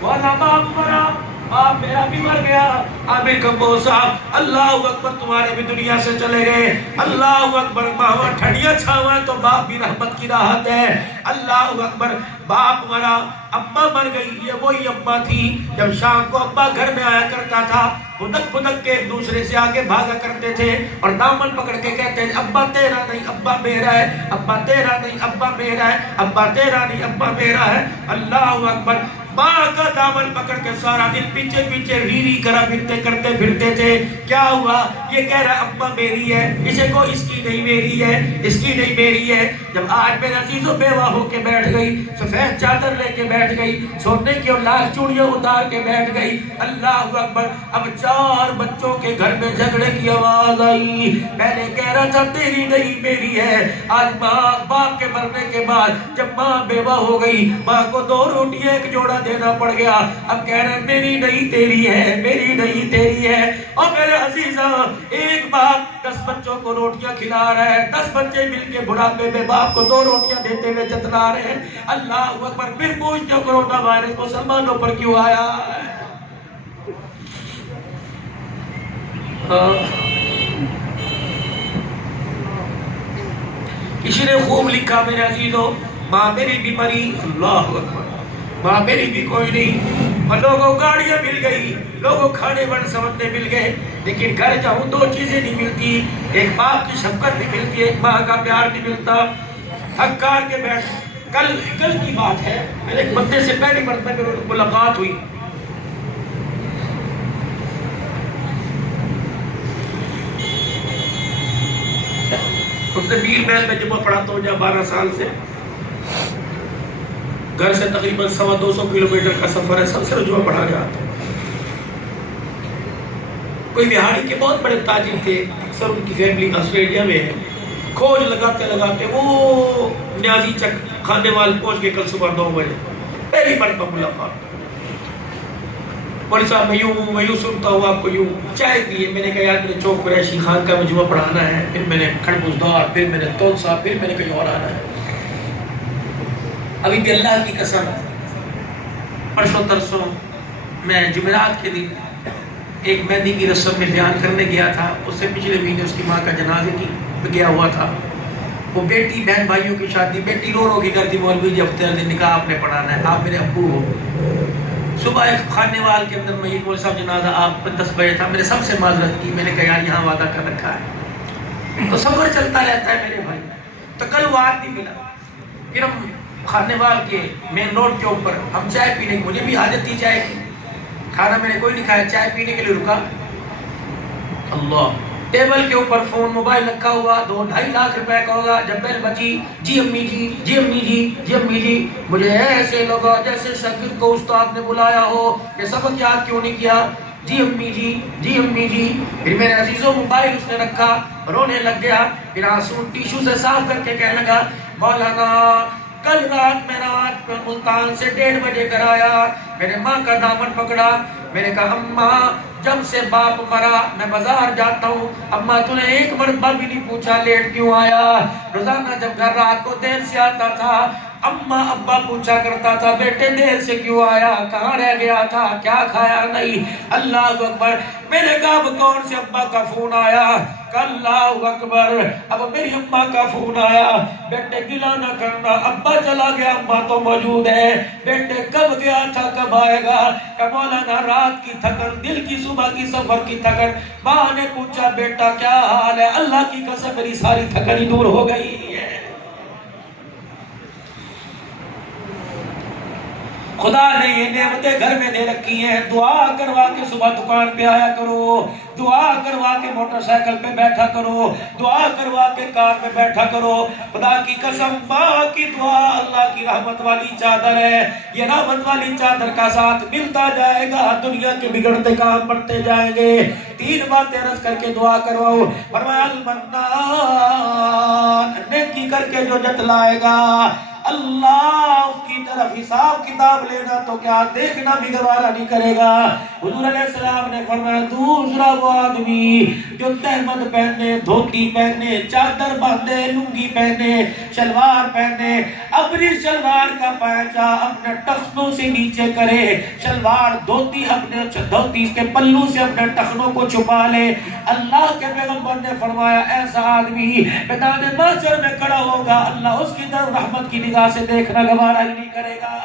والا باپ مرا، باپ میرا بھی مر گیا، عامر کمبو صاحب اللہ اکبر تمہارے بھی دنیا سے چلے گئے۔ اللہ اکبر، ماں ٹھڑیاں چھاواں تو باپ بھی رحمت کی راحت ہے۔ اللہ اکبر، باپ مرا، اماں مر گئی، یہ وہی اماں تھی جب شام کو ابا گھر میں آیا کرتا تھا، پھدک پھدک کے ایک دوسرے سے آگے بھاگا کرتے تھے اور دامن پکڑ کے کہتے ہیں ابا تیرا نہیں ابا میرا ہے، ابا تیرا نہیں ابا میرا ہے، ابا تیرا نہیں ابا میرا ہے۔ اللہ اکبر، ماں کا دامن پکڑ کے سارا دن پیچھے پیچھے ری ری کرا کرتے پھرتے تھے۔ کیا ہوا؟ یہ کہہ رہا ابا میری ہے، اسے کو اس کی نہیں میری ہے، اس کی نہیں میری ہے۔ جب آج میرے عزیزوں بیوہ ہو کے بیٹھ گئی، سفید چادر لے کے بیٹھ گئی، سونے کی اور لال چوڑیاں اتار کے بیٹھ گئی۔ اللہ اکبر، اب 4 بچوں کے گھر میں جھگڑے کی آواز آئی۔ پہلے کہہ رہا تھا تیری نہیں میری ہے، آج ماں باپ کے مرنے کے بعد جب ماں بیوہ ہو گئی، ماں کو 2 روٹیاں ایک جوڑا دینا پڑ گیا، اب کہہ رہے میری نہیں تیری ہے، میری نہیں تیری ہے۔ اور میرے عزیزہ، ایک باپ 10 بچوں کو روٹیاں کھلا رہا ہے، 10 بچے مل کے بڑھاپے میں باپ کو 2 روٹیاں دیتے ہوئے جتلا رہے ہیں۔ اللہ اکبر، پھر پوچھتے ہو کرونا وائرس مسلمانوں پر کیوں آیا ہے؟ کسی نے خوب لکھا میرے عزیزوں، ماں میری بھی مری، اللہ اکبر، ماں میری بھی کوئی نہیں، اور لوگوں گاڑیاں مل گئی، لوگوں کھانے بن سمجھنے مل گئے، لیکن گھر جاؤں 2 چیزیں نہیں ملتی، ایک باپ کی شفقت نہیں ملتی، ایک ماں کا پیار نہیں ملتا۔ ہکار کے بیٹھ، کل کی بات ہے، میرے ایک بندے سے پہلی مرتبہ ملاقات ہوئی، اس نے میر محل میں جمعہ پڑھاتا ہوں جہاں 12 سال سے، گھر سے تقریباً 250 کلومیٹر کا سفر ہے، سب سے جمعہ پڑھا جاتا ہوں۔ کوئی بہاری کے بہت بڑے تاجر تھے، اکثر ان کی فیملی آسٹریلیا میں ہے، کھوج لگاتے لگاتے وہ نیازی چک کھانے وال پہنچ کے کل صبح 9 بجے پہلی مرتبہ ملاقات۔ مولوی صاحب میں یوں سنتا ہوں آپ کو یوں چائے پیے. میں نے کہا یار میرے چوک قریشی خان کا مجمع پڑھانا ہے, پھر میں نے کھڑبوزدار, پھر میں نے تونسا, پھر میں نے کہیں اور آنا ہے. ابھی بھی اللہ کی قسم پرسوں ترسوں میں جمعرات کے دن ایک مہندی کی رسم میں بیان کرنے گیا تھا. اس سے پچھلے مہینے اس کی ماں کا جنازے کی گیا ہوا تھا. وہ بیٹی بہن بھائیوں کی شادی, بیٹی رو رو کے کرتی مولوی جی ہفتے ہر دن نکاح آپ نے پڑھانا ہے, آپ میرے ابو ہو. صبح ایک خانے وال کے اندر میں مولوی صاحب جنازہ آپ 10 بجے تھا. میں نے سب سے معذرت کی, میں نے کہا یار یہاں وعدہ کر رکھا ہے تو سفر چلتا رہتا ہے میرے بھائی. تو کل وہ آدمی ملا, پھر ہم خانے وال کے مین روڈ کے اوپر ہم چائے پینے, مجھے بھی حاجت تھی چائے کی, کھانا میں نے کوئی نہیں کھایا, چائے پینے کے لیے رکا. اللہ, ٹیبل کے اوپر فون موبائل رکھا ہوا, 2-2.5 لاکھ روپے کا ہوگا. جب بیل بجی, جی امی جی, جی امی جی, جی امی جی, مجھے ایسے لگا جیسے شاگرد کو استاد نے بلایا ہو کہ سبق یاد کیوں نہیں کیا. جی امی جی, جی امی جی. پھر میرے عزیزوں موبائل اس نے رکھا, رونے لگ گیا. پھر آنسو ٹیشو سے صاف کر کے کہنے لگا مولانا کل رات میں رات ملتان سے 1:30 بجے گھر آیا, میرے ماں کا دامن پکڑا. میں نے کہا اماں جب سے باپ مرا میں بازار جاتا ہوں, اماں تو نے ایک مرتبہ بھی نہیں پوچھا لیٹ کیوں آیا. روزانہ جب گھر رات کو دیر سے آتا تھا اماں ابا پوچھا کرتا تھا بیٹے دیر سے کیوں آیا, کہاں رہ گیا تھا, کیا کھایا نہیں. اللہ اکبر. میں نے کہا اب کون سے ابا کا فون آیا, اللہ اکبر. اب میری اماں کا فون آیا, بیٹے گلا نہ کرنا, ابا چلا گیا اماں تو موجود ہے, بیٹے کب گیا تھا کب آئے گا. کہ مولانا رات کی تھکن, دل کی صبح کی سفر کی تھکن. ماں نے پوچھا بیٹا کیا حال ہے, اللہ کی قسم میری ساری تھکن ہی دور ہو گئی ہے. خدا نے یہ نعمتیں گھر میں دے رکھی ہیں. دعا کروا کے صبح دکان پہ آیا کرو, دعا کروا کے موٹر سائیکل پہ بیٹھا کرو, دعا کروا کے کار میں بیٹھا کرو. خدا کی قسم ماں کی دعا اللہ کی رحمت والی چادر ہے. یہ رحمت والی چادر کا ساتھ ملتا جائے گا, دنیا کے بگڑتے کام بڑھتے جائیں گے. 3 باتیں عرض کر کے دعا کرواؤ. فرمایا المنان, نیکی کر کے جو جتلائے گا اللہ اس کی طرف حساب کتاب لینا تو کیا دیکھنا بھی گوارا نہیں کرے گا. حضور علیہ السلام نے فرمایا دوسرا وہ آدمی جو تہمد پہنے, دھوتی پہنے, چادر باندھے, لنگی پہنے, شلوار پہنے, اپنی شلوار کا پائچہ اپنے ٹخنوں سے نیچے کرے, شلوار دھوتی اپنے دھوتی کے پلو سے اپنے ٹخنوں کو چھپا لے. اللہ کے پیغمبر نے فرمایا ایسا آدمی میدان محشر میں کھڑا ہوگا, اللہ اس کی طرف رحمت کی نگاہ سے دیکھنا گوارا ہی نہیں کرے گا.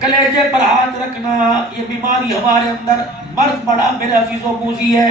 کلیجے پر ہاتھ رکھنا, یہ بیماری ہمارے اندر مرض بڑا میرے عزیزوں موذی ہے.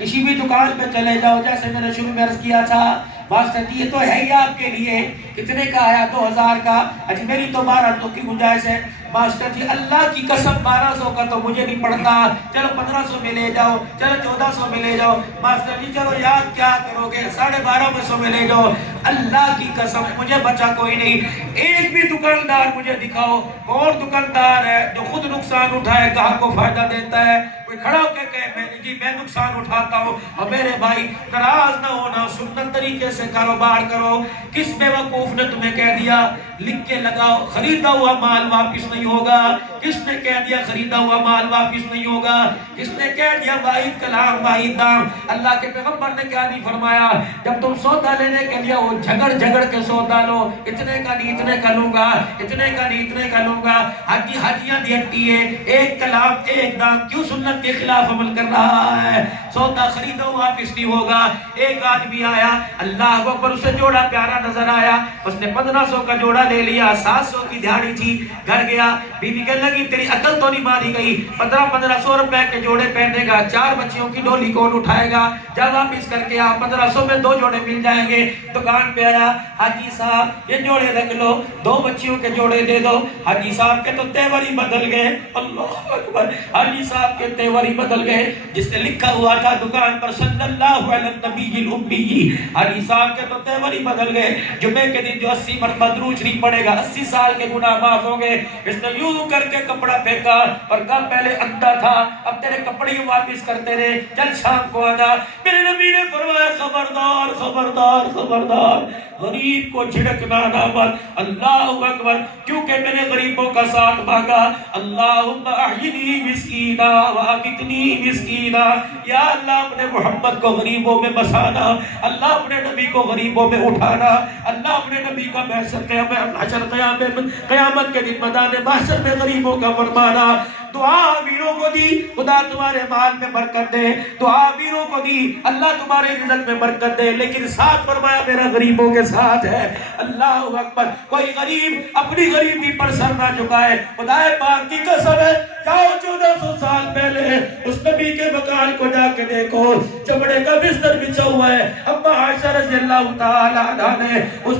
کسی بھی دکان پہ چلے جاؤ, جیسے میں نے شروع میں عرض کیا تھا ماسٹر جی یہ تو ہے ہی آپ کے لیے, کتنے کا آیا 2000 کا, اجی میری تو 1200 کی گنجائش ہے. ماسٹر جی اللہ کی قسم 1200 کا تو مجھے نہیں پڑتا, چلو 1500 میں لے جاؤ, چلو 1400 میں لے جاؤ. ماسٹر جی چلو یاد کیا کرو گے, 1250 میں لے جاؤ. اللہ کی قسم مجھے بچا کوئی نہیں. ایک بھی دکاندار مجھے دکھاؤ کون دکاندار ہے جو خود نقصان اٹھائے گاہک کو فائدہ دیتا ہے. کوئی کھڑا ہو کے کہے میں جی میں نقصان اٹھاتا ہوں. اور میرے بھائی ناراض نہ ہونا, سنت طریقے سے کاروبار کرو. کس بیوقوف نے تمہیں کہہ دیا لکھ کے لگاؤ خریدا ہوا مال واپس نہیں ہوگا, کس نے کہہ دیا خریدا ہوا مال واپس نہیں ہوگا, کس نے کہہ دیا واحد کلام واحد دام. اللہ کے پیغمبر نے کیا نہیں فرمایا, جب تم سودا لینے کے لیے وہ جھگڑ کے سودا لو, اتنے کا نہیں اتنے کا لوں گا, اتنے کا نہیں اتنے کا لوں گا. حاجیاں دی ہٹی ہے, ایک کلام ایک دام, کیوں سنت کے خلاف عمل کر رہا ہے. سودا خریدا ہوا واپس نہیں ہوگا. ایک آدمی آیا اللہ اکبر, اسے جوڑا پیارا نظر آیا, اس نے 1500 کا جوڑا لے لیا, 700 کی دیہاڑی تھی. گھر گیا, بیوی کہنے لگی تیری عقل تو نہیں ماری گئی, 1500 روپے کے جوڑے پہنے گا, 4 بچیوں کی ڈولی کون اٹھائے گا, جب واپس کر کے آپ 1500 میں 2 جوڑے مل جائیں گے. دکان پہ آیا, حاجی صاحب یہ جوڑے رکھ لو, 2 بچیوں کے جوڑے دے دو. حاجی صاحب کے تو تیور ہی بدل گئے, اللہ اکبر, حاجی صاحب کے تیور ہی بدل گئے. جس نے لکھا ہوا تھا دکان پر صلی اللہ علیہ النبی الامی, حاجی صاحب کے تو تیور ہی بدل گئے. جمعے کے دن جو 80 مرتبہ درود شریف پڑھے گا 80 سال کے گناہ معاف ہوں گے. اس نے یوں کر کے کپڑا پھینکا اور کہا پہلے اندھا تھا اب تیرے کپڑے ہی واپس کرتے رہے، چل شام کو آنا۔ میرے نبی نے فرمایا خبردار خبردار خبردار، غریب کو جھڑکنا نہ مت۔ اللہ اکبر، کیونکہ میں نے غریبوں کا ساتھ مانگا۔ اللہم احیینی مسکینا وامتنی مسکینا، یا اللہ اپنے محمد کو غریبوں میں بسانا، اللہ اپنے نبی کو غریبوں میں اٹھانا، اللہ اپنے نبی کا قیامت کے دن میدان محشر میں غریبوں کا فرمانا۔ دعا امیروں کو دی، خدا تمہارے مال میں برکت دے، دعا امیروں کو دی، اللہ تمہارے رزق میں برکت دے، لیکن ساتھ فرمایا میرا غریبوں کے ساتھ ہے۔ اللہ اکبر، کوئی غریب اپنی غریبی پر سر نہ جھکائے۔ خدا پاک کی قسم ہے، جاؤ 1400 سال پہلے اس نبی کے مکان کو جا کے دیکھو، چمڑے کا بستر بچھا ہوا ہے۔ اما عائشہ رضی اللہ تعالی عنہا نے اس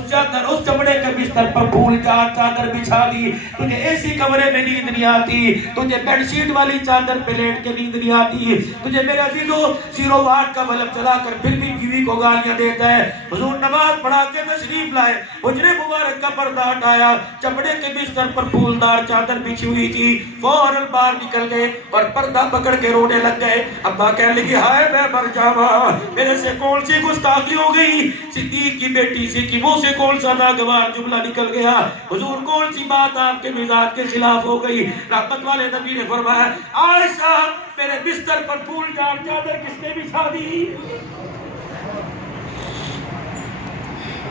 چمڑے کے بستر پر پھول کا چادر بچھا دی۔ تجھے ایسی کمرے میں نیند نہیں آتی، تجھے بیڈ شیٹ والی چادر پہ لیٹ کے نیند نہیں آتی، تجھے میرے عزیزو 0 واٹ کا بلب چلا کر پھر بھی بیوی کو گالیاں دیتا ہے۔ حضور نماز پڑھا کے تشریف لائے، حجرے مبارک کا پردہ ہٹایا، چمڑے کے بستر پر پھولدار چادر بچھی ہوئی تھی، فوراً باہر نکل گئے اور پردہ پکڑ کے رونے لگ گئے۔ ابا کہنے لگی ہائے میں مر جاواں، میرے سے کون سی گستاخی ہو گئی، صدیق کی بیٹی سے کی منہ سے کون سا ناگوار جملہ نکل گیا، حضور کون سی بات آپ کے مزاج کے خلاف ہو گئی۔ رحمت والے نبی نے فرمایا عائشہ میرے بستر پر پھول دار چادر کس نے بچھا دی؟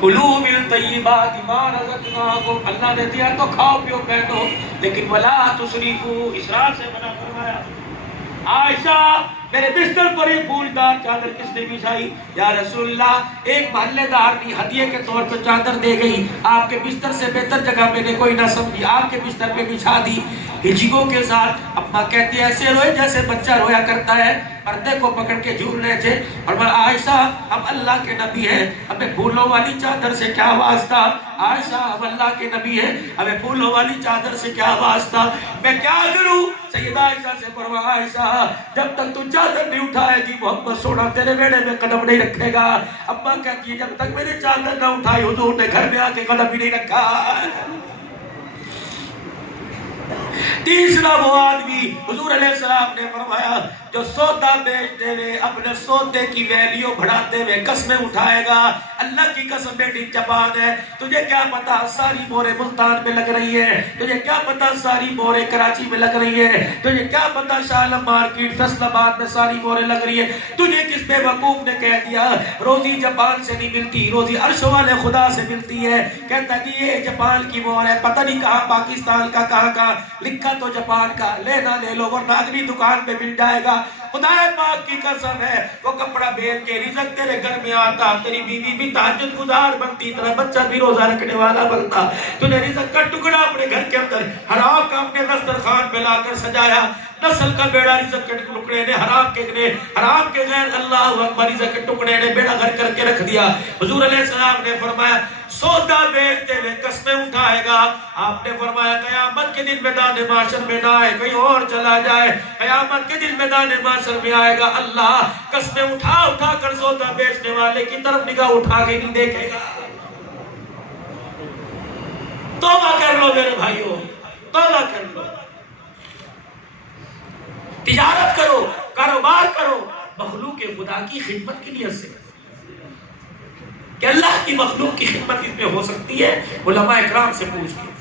کلوا من طیبات ما رزقناکم، اللہ نے دیا تو کھاؤ پیو پہنو، لیکن ولا تسرفوا، اسراف سے منع فرمایا۔ عائشہ میرے بستر پر ایک پھولدار چادر کس نے بچھائی؟ یا رسول اللہ ایک محلے دار نے ہدیے کے طور پر چادر دے گئی، آپ کے بستر سے بہتر جگہ میں نے کوئی نہ سمجھی، آپ کے بستر پہ بچھا دی۔ ہجیگوں کے ساتھ اما کہتی ہے ایسے روئے جیسے بچہ رویا کرتا ہے، پردے کو پکڑ کے جھول رہے تھے۔ اور میں عائشہ ہم اللہ کے نبی ہیں، ہمیں پھولوں والی چادر سے کیا واسطہ؟ عائشہ ہم اللہ کے نبی ہیں، ہمیں پھولوں والی چادر سے کیا واسطہ؟ میں کیا کروں؟ سیدہ عائشہ سے فرمایا عائشہ جب تک تو چادر نہیں اٹھائے گی محمد سونا تیرے بیڑے میں قدم نہیں رکھے گا۔ ابا کہتی ہے جب تک میں نے چادر نہ اٹھائی حضور نے گھر میں آ کے قدم بھی نہیں رکھا۔ تیسرا وہ آدمی حضور علیہ السلام نے فرمایا جو سودا بیچتے ہوئے اپنے سودے کی ویلیو بڑھاتے ہوئے قسمیں اٹھائے گا، اللہ کی قسم بیٹی جبان ہے، تجھے کیا پتا ساری مورے ملتان میں لگ رہی ہے، تجھے کیا پتا ساری مورے کراچی میں لگ رہی ہے، تجھے کیا پتا شاہ عالم مارکیٹ فیصل آباد میں ساری مورے لگ رہی ہے، تجھے کس بے وقوف نے کہہ دیا روزی جاپان سے نہیں ملتی، روزی عرش والے خدا سے ملتی ہے؟ کہتا کہ یہ جاپان کی مور ہے، پتہ نہیں کہاں پاکستان کا کہاں لکھا تو جاپان کا، لینا لے لو ورنہ اگلی دکان پہ مل جائے گا۔ خدا پاک کی قسم ہے وہ کپڑا بیچ کے رزق تیرے گھر میں آتا، تیری بیوی بھی تہجد گزار بنتی، تیرا بچہ بھی روزہ رکھنے والا بنتا، تو نے رزق کا ٹکڑا اپنے گھر کے اندر حرام کا اپنے دسترخوان پہ لا کر سجایا۔ نسل کا بیڑا رزق کے ٹکڑے نے حرام کے غیر اللہ اکبر رزق کے ٹکڑے نے بیڑا گھر کر کے رکھ دیا۔ حضور علیہ السلام نے فرمایا سودا بیچتے ہوئے قسمیں اٹھائے گا، آپ نے فرمایا قیامت کے دن میدان معاشر میں نہ آئے، کہیں اور چلا جائے، قیامت کے دن میدان معاشر میں آئے گا، اللہ قسمیں اٹھا اٹھا کر سودا بیچنے والے کی طرف نگاہ اٹھا کے نہیں دیکھے گا۔ توبہ کر لو میرے بھائیوں، توبہ کر لو، تجارت کرو، کاروبار کرو مخلوق خدا کی خدمت کی نیت سے، کہ اللہ کی مخلوق کی خدمت اس میں ہو سکتی ہے۔ علماء اکرام سے پوچھ کے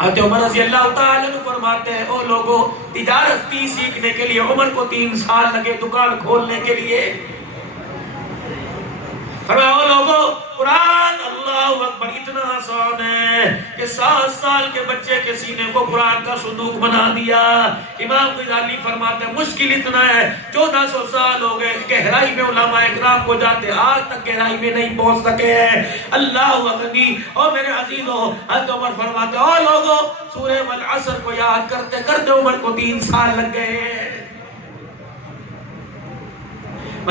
حضرت عمر رضی اللہ تعالیٰ عنہ فرماتے ہیں او لوگوں تجارت کی سیکھنے کے لیے عمر کو 3 سال لگے دکان کھولنے کے لیے۔ فرمایا او لوگوں قرآن اللہ اکبر اتنا آسان ہے کہ 7 سال کے بچے کے سینے کو قرآن کا صندوق بنا دیا۔ امام غزالی فرماتے ہیں مشکل اتنا ہے 1400 سال ہو گئے گہرائی میں علماء اکرام کو جاتے آج تک گہرائی میں نہیں پہنچ سکے ہیں۔ اللہ اکبر اور میرے عزیزوں حضرت عمر فرماتے ہیں او لوگوں سورہ والعصر کو یاد کرتے کرتے عمر کو 3 سال لگ گئے۔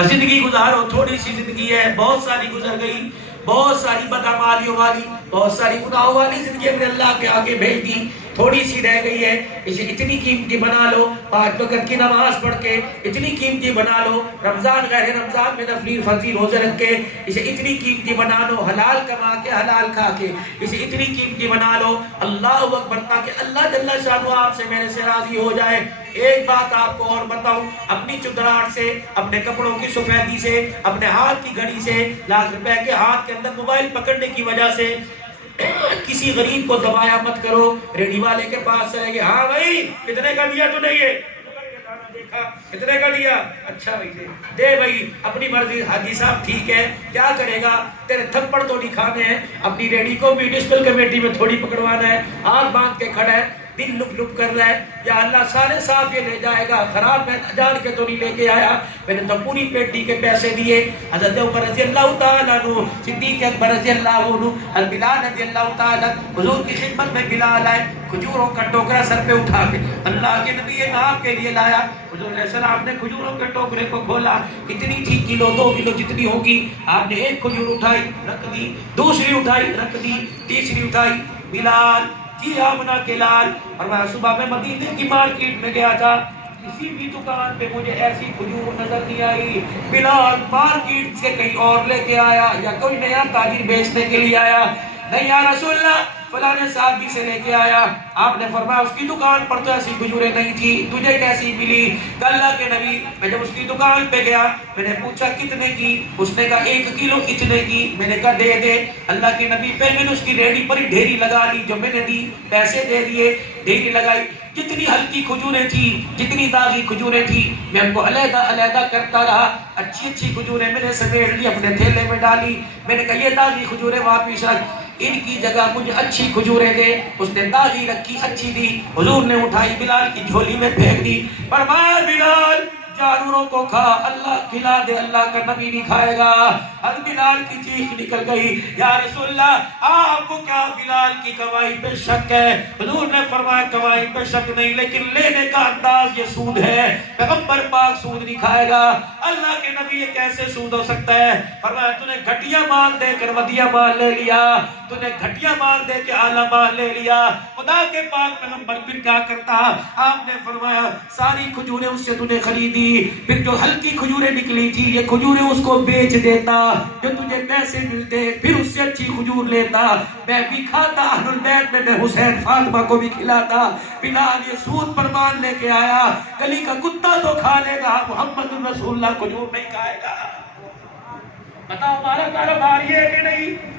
زندگی گزارو، تھوڑی سی زندگی ہے، بہت ساری گزر گئی، بہت ساری بدعمالیوں والی، بہت ساری گناہوں والی زندگی میں اللہ کے آگے بھیج دی۔ تھوڑی سی رہ گئی ہے، اسے اتنی قیمتی بنا لو، 5 وقت کی نماز پڑھ کے اتنی قیمتی بنا لو، رمضان غیر رمضان میں نفلی فرضی روزے رکھ کے اسے اتنی قیمتی بنا لو، حلال کما کے حلال کھا کے اسے اتنی قیمتی بنا لو، اللہ اکبر، تاکہ اللہ جل شانہ آپ سے میرے سے راضی ہو جائے۔ ایک بات آپ کو اور بتاؤں، اپنی چدراہٹ سے، اپنے کپڑوں کی سفیدی سے، اپنے ہاتھ کی گھڑی سے، لاکھ روپے کے ہاتھ کے اندر موبائل پکڑنے کی وجہ سے کسی غریب کو دبایا مت کرو۔ ریڈی والے کے پاس چلے گئے، ہاں بھائی کتنے کا دیا تو نہیں ہے، دیکھا کتنے کا دیا، اچھا بھائی دے بھائی، اپنی مرضی، حاجی صاحب ٹھیک ہے، کیا کرے گا، تیرے تھپڑ تو نہیں کھانے ہیں، اپنی ریڈی کو میونسپل کمیٹی میں تھوڑی پکڑوانا ہے، آگ باندھ کے کھڑا ہے، دل لپ لپ کر رہا ہے، یا اللہ سارے صاف یہ لے جائے گا، خراب میں جان کے تو نہیں لے کے آیا، میں نے تو پوری پیٹی کے پیسے دیے۔ حضرت عمر رضی اللہ تعالیٰ عنہ، صدیق اکبر رضی اللہ عنہ، بلال رضی اللہ تعالیٰ، حضور کی خدمت میں بلال آئے، کھجوروں کا ٹوکرا سر پہ اٹھا کے اللہ کے نبی نے آپ کے لیے لایا۔ حضور علیہ السلام نے کھجوروں کے ٹوکرے کو کھولا، کتنی تھی، کلو 2 کلو جتنی ہوگی، آپ نے ایک کھجور اٹھائی رکھ دی، دوسری اٹھائی رکھ دی، تیسری اٹھائی۔ بلال جی آمنہ کے لال، اور میں صبح میں مدینے کی مارکیٹ میں گیا تھا، کسی بھی دکان پہ مجھے ایسی کھجور نظر نہیں آئی۔ بلال مارکیٹ سے کہیں اور لے کے آیا، یا کوئی نیا تاجر بیچنے کے لیے آیا، نہیں یا رسول اللہ فلاں صحابی سے لے کے آیا، آپ نے فرمایا اس کی دکان پر تو ایسی کھجوریں نہیں تھی، تجھے کیسی ملی؟ کہ اللہ کے نبی، میں جب اس کی دکان پہ گیا، میں نے پوچھا کتنے کی، اس نے کہا 1 کلو اتنے کی، میں نے کہا دے دے۔ اللہ کے نبی، پھر میں نے اس کی ریڑھی پر ہی ڈھیری لگا لی، جو میں نے دی پیسے دے دیے، ڈھیری لگائی، جتنی ہلکی کھجوریں تھی، جتنی داغی کھجوریں تھی، میں ان کو علیحدہ علیحدہ کرتا رہا، اچھی اچھی کھجوریں میں نے سمیٹ لی، اپنے تھیلے میں ڈالی، میں نے کہا یہ داغی کھجوریں واپس رکھ، ان کی جگہ مجھے اچھی کھجوریں دے۔ اس نے داغی رکھی، اچھی دی، حضور نے اٹھائی بلال کی جھولی میں پھینک دی، فرمایا بلال جانوروں کو کھا، اللہ کھلا دے، اللہ کا نبی نہیں کھائے گا۔ حضرت بلال کی چیخ نکل گئی، یا رسول اللہ آپ کو کیا بلال کی کمائی پہ شک ہے؟ حضور نے فرمایا کمائی پہ شک نہیں، لیکن لینے کا انداز یہ سود ہے، پیغمبر پاک سود نہیں کھائے گا۔ اللہ کے نبی یہ کیسے سود ہو سکتا ہے؟ فرمایا تو نے گھٹیا مال دے کر ودیہ مال لے لیا، تو نے گھٹیا مال دے کے اعلیٰ مال لے لیا۔ خدا کے پاک پیغمبر پھر کیا کرتا؟ آپ نے فرمایا ساری کھجوریں اس سے تو نے خریدی، پھر جو ہلکی کھجوریں نکلی تھی یہ کھجوریں اس کو بیچ دیتا، جو تجھے پیسے ملتے پھر اس سے اچھی کھجور لیتا، میں بھی کھاتا، اہل البیت میں میں حسین فاطمہ کو بھی کھلاتا۔ بلال یہ سود پر مان لے کے آیا، گلی کا کتا تو کھا لے گا، محمد رسول اللہ کھجور نہیں کھائے گا۔ بتاؤ ہمارا کاروبار یہ ہے کہ نہیں؟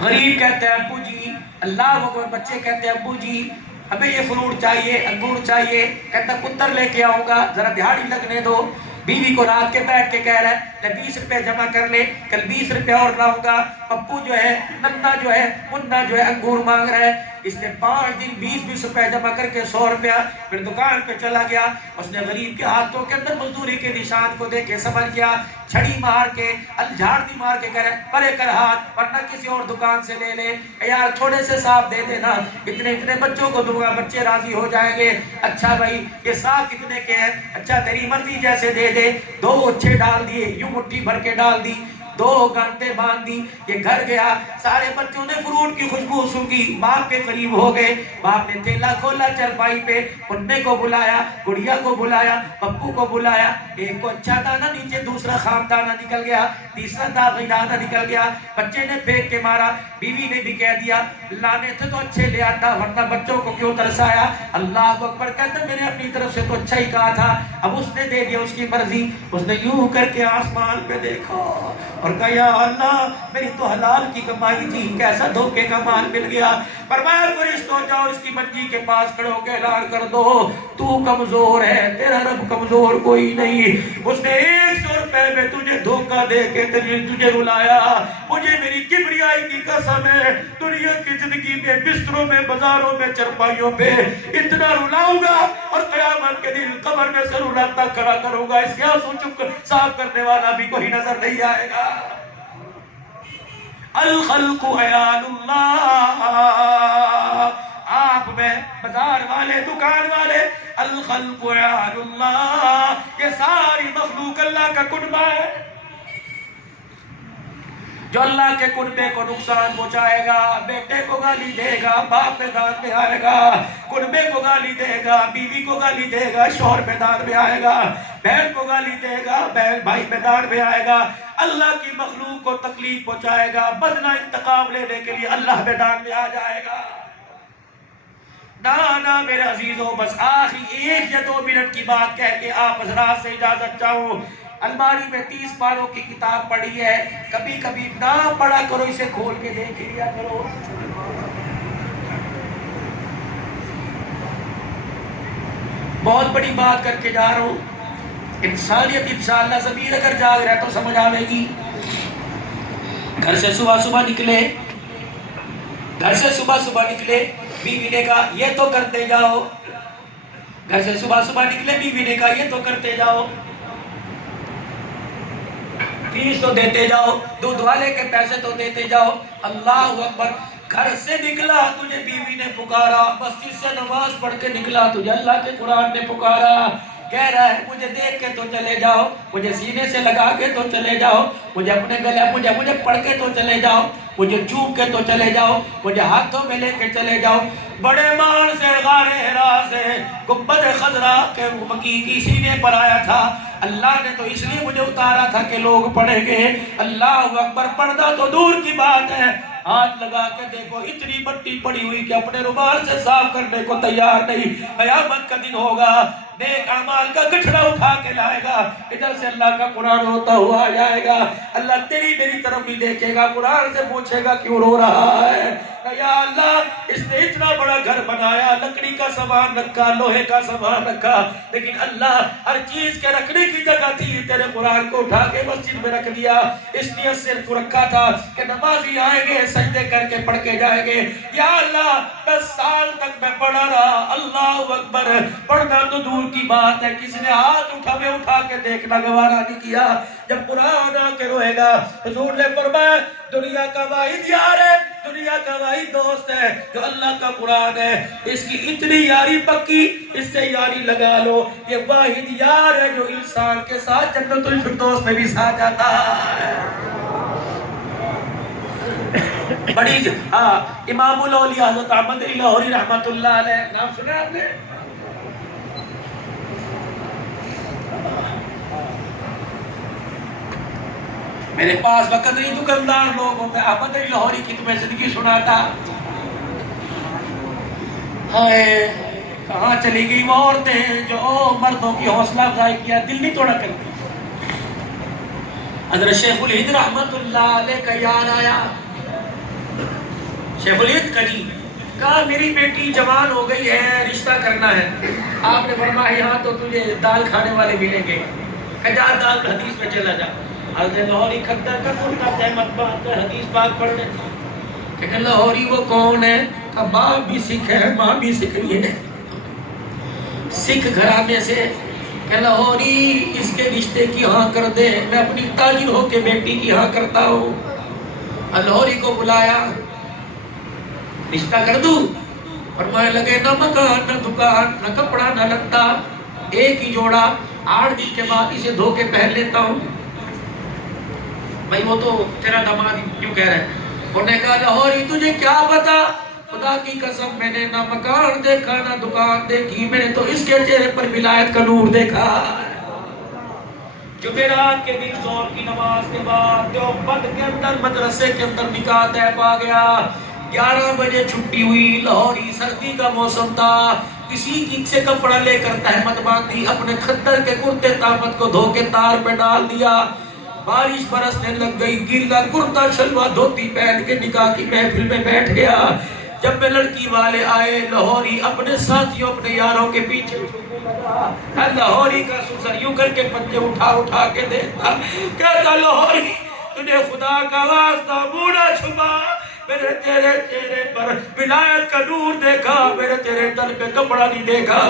غریب کہتے ہیں ابو جی، اللہ وہ بچے کہتے ہیں ابو جی ہمیں یہ فروٹ چاہیے، انگور چاہیے، کہتا پتر لے کے آؤں گا، ذرا دہاڑی لگنے دو۔ بیوی کو رات کے بیٹھ کے کہہ رہا ہے 20 روپے جمع کر لے، کل 20 روپے اور لاؤں گا۔ پپو جو ہے، ننا جو ہے، منا جو ہے انگور مانگ رہا ہے، اس نے 5 دن 20 روپے جمع کر کے 100 روپیہ پھر دکان پہ چلا گیا۔ اس نے غریب کے ہاتھوں کے اندر مزدوری کے نشان کو دیکھ کے سمجھ گیا، چھڑی مار کے الجھاڑی مار کے کہہ رہے پرے کر ہاتھ، ورنہ کسی اور دکان سے لے لے، یار تھوڑے سے صاف دے دینا، اتنے بچوں کو دوں گا، بچے راضی ہو جائیں گے۔ اچھا بھائی یہ صاف کتنے کے ہیں؟ اچھا تیری مرضی جیسے دے دے۔ 2 اچھے ڈال دیے، یوں مٹھی بھر کے ڈال دی، 2 گھنٹے باندھ دی، یہ گھر گیا، سارے بچوں نے فروٹ کی خوشبو سونگی، باپ کے قریب ہو گئے، باپ نے تھیلا کھولا چرپائی پہ، پننے کو بلایا، گڑیا کو بلایا، پپو کو بلایا، ایک کو اچھا دانا نیچے، دوسرا خام دانا نکل گیا، تیسرا داغی دانا نکل گیا، بچے نے پھینک کے مارا، بیوی نے بھی کہہ دیا لانے تھے تو اچھے لے آتا، ورنہ بچوں کو کیوں ترسایا؟ اللہ اکبر کہتا میں نے اپنی طرف سے تو اچھا ہی کہا تھا، اب اس نے دے دیا اس کی مرضی۔ اس نے یوں کر کے آسمان پہ دیکھا اور کہا یا اللہ میری تو حلال کی کمائی تھی، کیسا دھوکے کا مال مل گیا۔ فرمایا فرشتوں جاؤ اس کی منجی کے پاس کھڑے ہو کے اعلان کر دو تو کمزور ہے، تیرا رب کمزور کوئی نہیں۔ اس نے 100 روپے میں تجھے دھوکہ دے کے تجھے رلایا، مجھے میری کبریائی کی قسم ہے دنیا کی زندگی میں بستروں میں، بازاروں میں، چرپائیوں پہ اتنا رلاؤں گا اور قیامت کے دن قبر میں سے رلاتا کھڑا کروں گا، اس کے آنسو چپ صاف کرنے والا بھی کوئی نظر نہیں آئے گا۔ الخلق عیال اللہ، آپ میں بازار والے، دکان والے، الخلق عیال اللہ، یہ ساری مخلوق اللہ کا کنبہ ہے۔ جو اللہ کے کنبے کو نقصان پہنچائے گا، بیٹے کو گالی دے گا، باپ میدان میں آئے گا، کنبے کو گالی دے گا، بیوی کو گالی دے گا، شوہر میدان میں آئے گا، بہن کو گالی دے گا، بہن بھائی میدان میں آئے گا، اللہ کی مخلوق کو تکلیف پہنچائے گا، بدلہ انتقام لینے کے لیے اللہ میدان میں آ جائے گا۔ نا میرے عزیزوں، بس آخری 1 یا 2 منٹ کی بات کہہ کے آپ حضرات سے اجازت چاہوں۔ الماری میں 30 پاروں کی کتاب پڑھی ہے، کبھی کبھی نہ پڑھا کرو، اسے کھول کے دیکھ لیا کرو۔ بہت بڑی بات کر کے جا رہا ہوں، انسانیت انشاءاللہ ضمیر اگر جاگ رہا ہے تو سمجھ آوے گی۔ گھر سے صبح صبح نکلے، بیوی نے کہا یہ تو کرتے جاؤ، گھر سے صبح صبح نکلے، بیوی نے کہا یہ تو کرتے جاؤ، فیس تو دیتے جاؤ، دودھ والے کے پیسے تو دیتے جاؤ۔ اللہ اکبر، گھر سے نکلا تجھے بیوی نے پکارا، مسجد سے نماز پڑھ کے نکلا تجھے اللہ کے قرآن نے پکارا، کہہ رہا ہے مجھے دیکھ کے تو چلے جاؤ، مجھے سینے سے لگا کے تو چلے جاؤ، مجھے اپنے گلے مجھے پڑھ کے تو چلے جاؤ، مجھے چوم کے تو چلے جاؤ، مجھے ہاتھوں میں لے کے چلے جاؤ۔ بڑے مان سے غار حرا سے گنبد خضرا کے مکی کی سینے پر آیا تھا، اللہ نے تو اس لیے مجھے اتارا تھا کہ لوگ پڑھیں گے۔ اللہ اکبر، پردہ تو دور کی بات ہے، ہاتھ لگا کے دیکھو اتنی مٹی پڑی ہوئی کہ اپنے رومال سے صاف کرنے کو تیار نہیں۔ قیامت کا دن ہوگا، نیک اعمال کا گٹھڑا اٹھا کے لائے گا، ادھر سے اللہ کا قرآن ہوتا ہوا آ جائے گا، اللہ تیری میری طرف بھی دیکھے گا، قرآن سے پوچھے گا کیوں رو رہا ہے؟ یا اللہ اس نے اتنا بڑا گھر بنایا، لکڑی کا سامان رکھا، لوہے کا سامان رکھا، لیکن اللہ ہر چیز کے رکھنے کی جگہ تھی، تیرے قرآن کو اٹھا کے مسجد میں رکھ دیا، اس نیت سے تو رکھا تھا کہ نمازی آئیں گے سجدے کر کے پڑھ کے جائیں گے۔ یا اللہ 10 سال تک میں پڑھا رہا، اللہ اکبر، پڑھنا تو دور کی بات ہے، کسی نے ہاتھ اٹھا کے دیکھنا گوارا نہیں کیا۔ جب قرآن آ کے روئے گا، حضور نے فرمایا دنیا کا واحد یار ہے، دنیا کا واحد دوست ہے جو اللہ کا قرآن ہے، اس کی اتنی یاری پکی، اس سے یاری لگا لو، یہ واحد یار ہے جو انسان کے ساتھ جنت الفردوس میں بھی ساتھ جاتا ہے۔ بڑی امام الاولیاء حضرت احمد لاہوری رحمت اللہ علیہ، نام سنا آپ نے؟ میرے پاس وقت نہیں دکاندار لوگوں میں احمد لاہوری کی تمہیں زندگی سناتا، ہائے کہاں چلی گئی وہ عورتیں جو مردوں کی حوصلہ افزائی کیا، دل نہیں توڑا کرتی۔ حضرت شیخ الہند رحمت اللہ علیہ کا یاد آیا، شیخ الہند کلی کہا میری بیٹی جوان ہو گئی ہے، رشتہ کرنا ہے۔ آپ نے فرمایا یہاں تو تجھے دال کھانے والے ملیں گے، جا دال حدیث میں چلا جا۔ حضرت لاہوری کھدر کا کرتا تحمت باپ کا حدیث پاک پڑھنے، کہ لاہوری وہ کون ہے؟ کہ باپ بھی سکھ ہے، ماں بھی سکھ ہے، سکھ گھرانے سے، کہ لاہوری اس کے رشتے کی ہاں کر دے، میں اپنی تاجر ہو کے بیٹی کی ہاں کرتا ہوں۔ لاہوری کو بلایا، رشتہ کر دوں؟ فرمانے لگے نہ مکان نہ دکان نہ کپڑا نہ لتا، ایک ہی جوڑا، 8 دن کے بعد اسے دھو کے پہن لیتا ہوں۔ بھائی وہ تو تیرا داماد کیوں کہہ رہے ہیں؟ انہوں نے کہا لاہوری تجھے کیا پتا، خدا کی قسم میں نے نہ مکان دیکھا نہ دکان دیکھی، میں نے تو اس کے چہرے پر ولایت کا نور دیکھا۔ جمعرات کے دن ظہر کی نماز کے بعد دیوبند کے اندر مدرسے کے اندر نکاح طے پا گیا، 11 بجے چھٹی ہوئی، لاہوری سردی کا موسم تھا، کسی کی سے کپڑا لے کر تہمت باندھی، اپنے کھدر کے کرتے تہمت کو دھو کے تار پہ ڈال دیا، بارش برسنے لگ گئی، گیلا کرتا شلوار دھوتی پہن کے نکاح کی محفل میں بیٹھ گیا۔ جب میں لڑکی والے آئے، لاہوری اپنے ساتھیوں اپنے یاروں کے پیچھے چھوٹنے لگا، لاہوری کا سسر یوں کر کے پنجے اٹھا کے دیتا، کہتا لاہوری تجھے خدا کا واسطہ منہ نہ چھپا، میں نے تیرے چہرے پر ولایت کا نور دیکھا، میرے تیرے تن پہ کپڑا نہیں دیکھا۔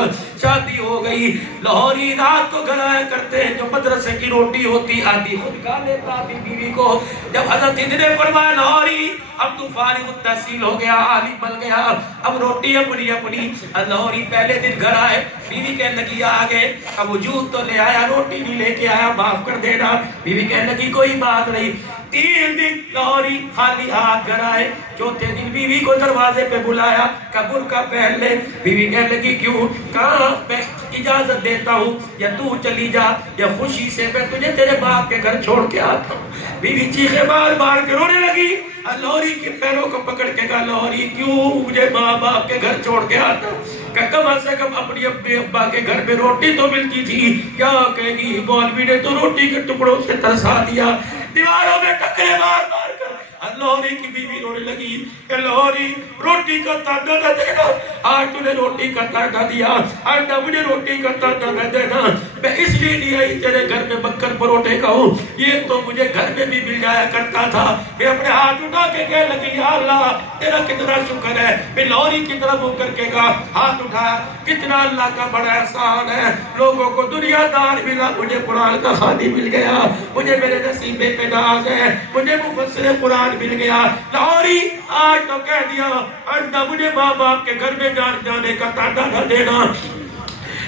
شادی ہو گئی، لاہوری رات کو گھر آیا کرتے جو مدرسے کی روٹی ہوتی، آدھی خود کھا لیتا آدھی بیوی کو۔ جب حضرت ہند نے فرمایا لاہوری اب تو فارغ التحصیل ہو گیا، عالم بن گیا، اب روٹی اپنی اپنی۔ لاہوری پہلے دن گھر آئے، بیوی کہنے لگی آگے، اب وجود تو لے آیا، روٹی نہیں لے کے آیا، معاف کر دینا۔ بیوی کہنے لگی کوئی بات نہیں۔ تین دن لاہوری خالی ہاتھ گھر آئے. چوتھے دن بیوی کو دروازے پہ بلایا, قبر کا پہن لے. بیوی کہنے لگی کیوں؟ کہاں میں اجازت دیتا ہوں یا تو چلی جا یا خوشی سے میں تجھے تیرے باپ کے گھر چھوڑ کے آتا ہوں. بیوی چیخے مار مار کے رونے لگی. لاہوری کے پیروں کو پکڑ کے کہا لاہوری کیوں مجھے ماں باپ کے گھر چھوڑ کے آتا ہوں؟ کہ کم از کم اپنی ابا کے گھر میں روٹی تو ملتی تھی. کیا کہے گی مولوی نے تو روٹی کے ٹکڑوں سے ترسا دیا. دیواروں میں ٹکرے مار مار کر لاہوری کی بیوی رونے لگی کہ لاہوری روٹی کا تانا نہ دینا. آج تو نے روٹی کا تانا دیا, آج نہ مجھے روٹی کا تانا نہ دینا. میں اس لیے نہیں آئی تیرے گھر میں بکر پروٹے کا ہوں, یہ تو مجھے گھر میں بھی مل جایا کرتا تھا. میں اپنے ہاتھ اٹھا کے کہنے لگی یا اللہ تیرا کتنا شکر ہے. میں لاہوری کی طرف ہو کر کے کہا, ہاتھ اٹھایا, کتنا اللہ کا بڑا احسان ہے. لوگوں کو دنیا دار ملا, مجھے قرآن کا خادم مل گیا. مجھے میرے نصیبے پہ ناز ہے, مجھے مفسر قرآن مل گیا. لاہوری آج تو کہہ دیا آئندہ مجھے ماں باپ کے گھر میں جانے کا تانا نہ دینا.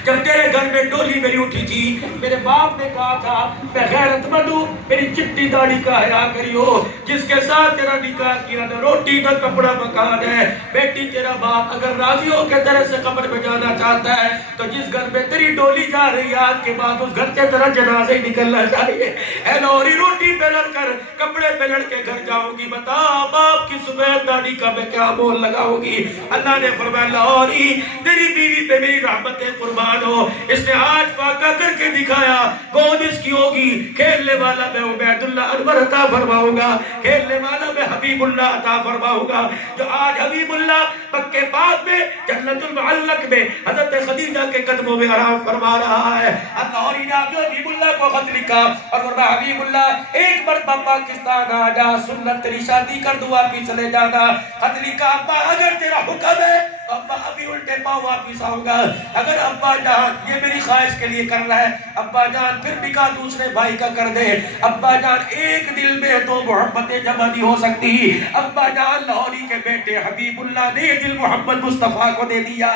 جب تیرے گھر میں ڈولی میری اٹھی تھی, میرے باپ نے کہا تھا میں غیرت مند ہوں, میری چٹی داڑھی کا حیا کریو. جس کے ساتھ تیرا نکاح کیا نہ روٹی نہ کپڑا مکان ہے. بیٹی تیرا باپ اگر راضی ہو کے تیرے سے قبر میں جانا چاہتا ہے تو جس گھر میں تیری ڈولی جا رہی ہے آج کے بعد اس گھر سے تیرا جنازہ ہی نکلنا چاہیے. اے لاہوری روٹی پہ لڑ کر کپڑے پہ لڑ کے گھر جاؤں گی, بتا باپ کی سفید داڑھی کا میں کیا مول لگاؤں گی. اللہ نے فرمایا لاہوری تیری بیوی پہ میری رحمت قربان ہو. اس نے آج فاقہ کر کے دکھایا, کون اس کی ہوگی. کھیلنے والا میں عبید اللہ انور عطا فرماؤں گا, کھیلنے والا میں حبیب اللہ عطا فرماؤں گا. جو آج حبیب اللہ مکے پاک میں جنت المعلق میں حضرت خدیجہ کے قدموں میں آرام فرما رہا ہے. لاہوری نے حبیب اللہ کو خط لکھا اور فرمایا حبیب اللہ ایک مرتبہ پاکستان آ جا, سنت تیری شادی کر دعا پی چلے جانا. خط لکھا ابا اگر تیرا حکم ہے تو ابا ابھی الٹے پاؤں واپس آؤں گا. اگر ابا جان یہ میری خواہش کے لیے کر رہا ہے, ابا جان پھر نکاح دوسرے بھائی کا کر دے. ابا جان ایک دل میں تو محبت جمع نہیں ہو سکتی. ابا جان لاہوری کے بیٹے حبیب اللہ نے یہ دل محمد مصطفیٰ کو دے دیا.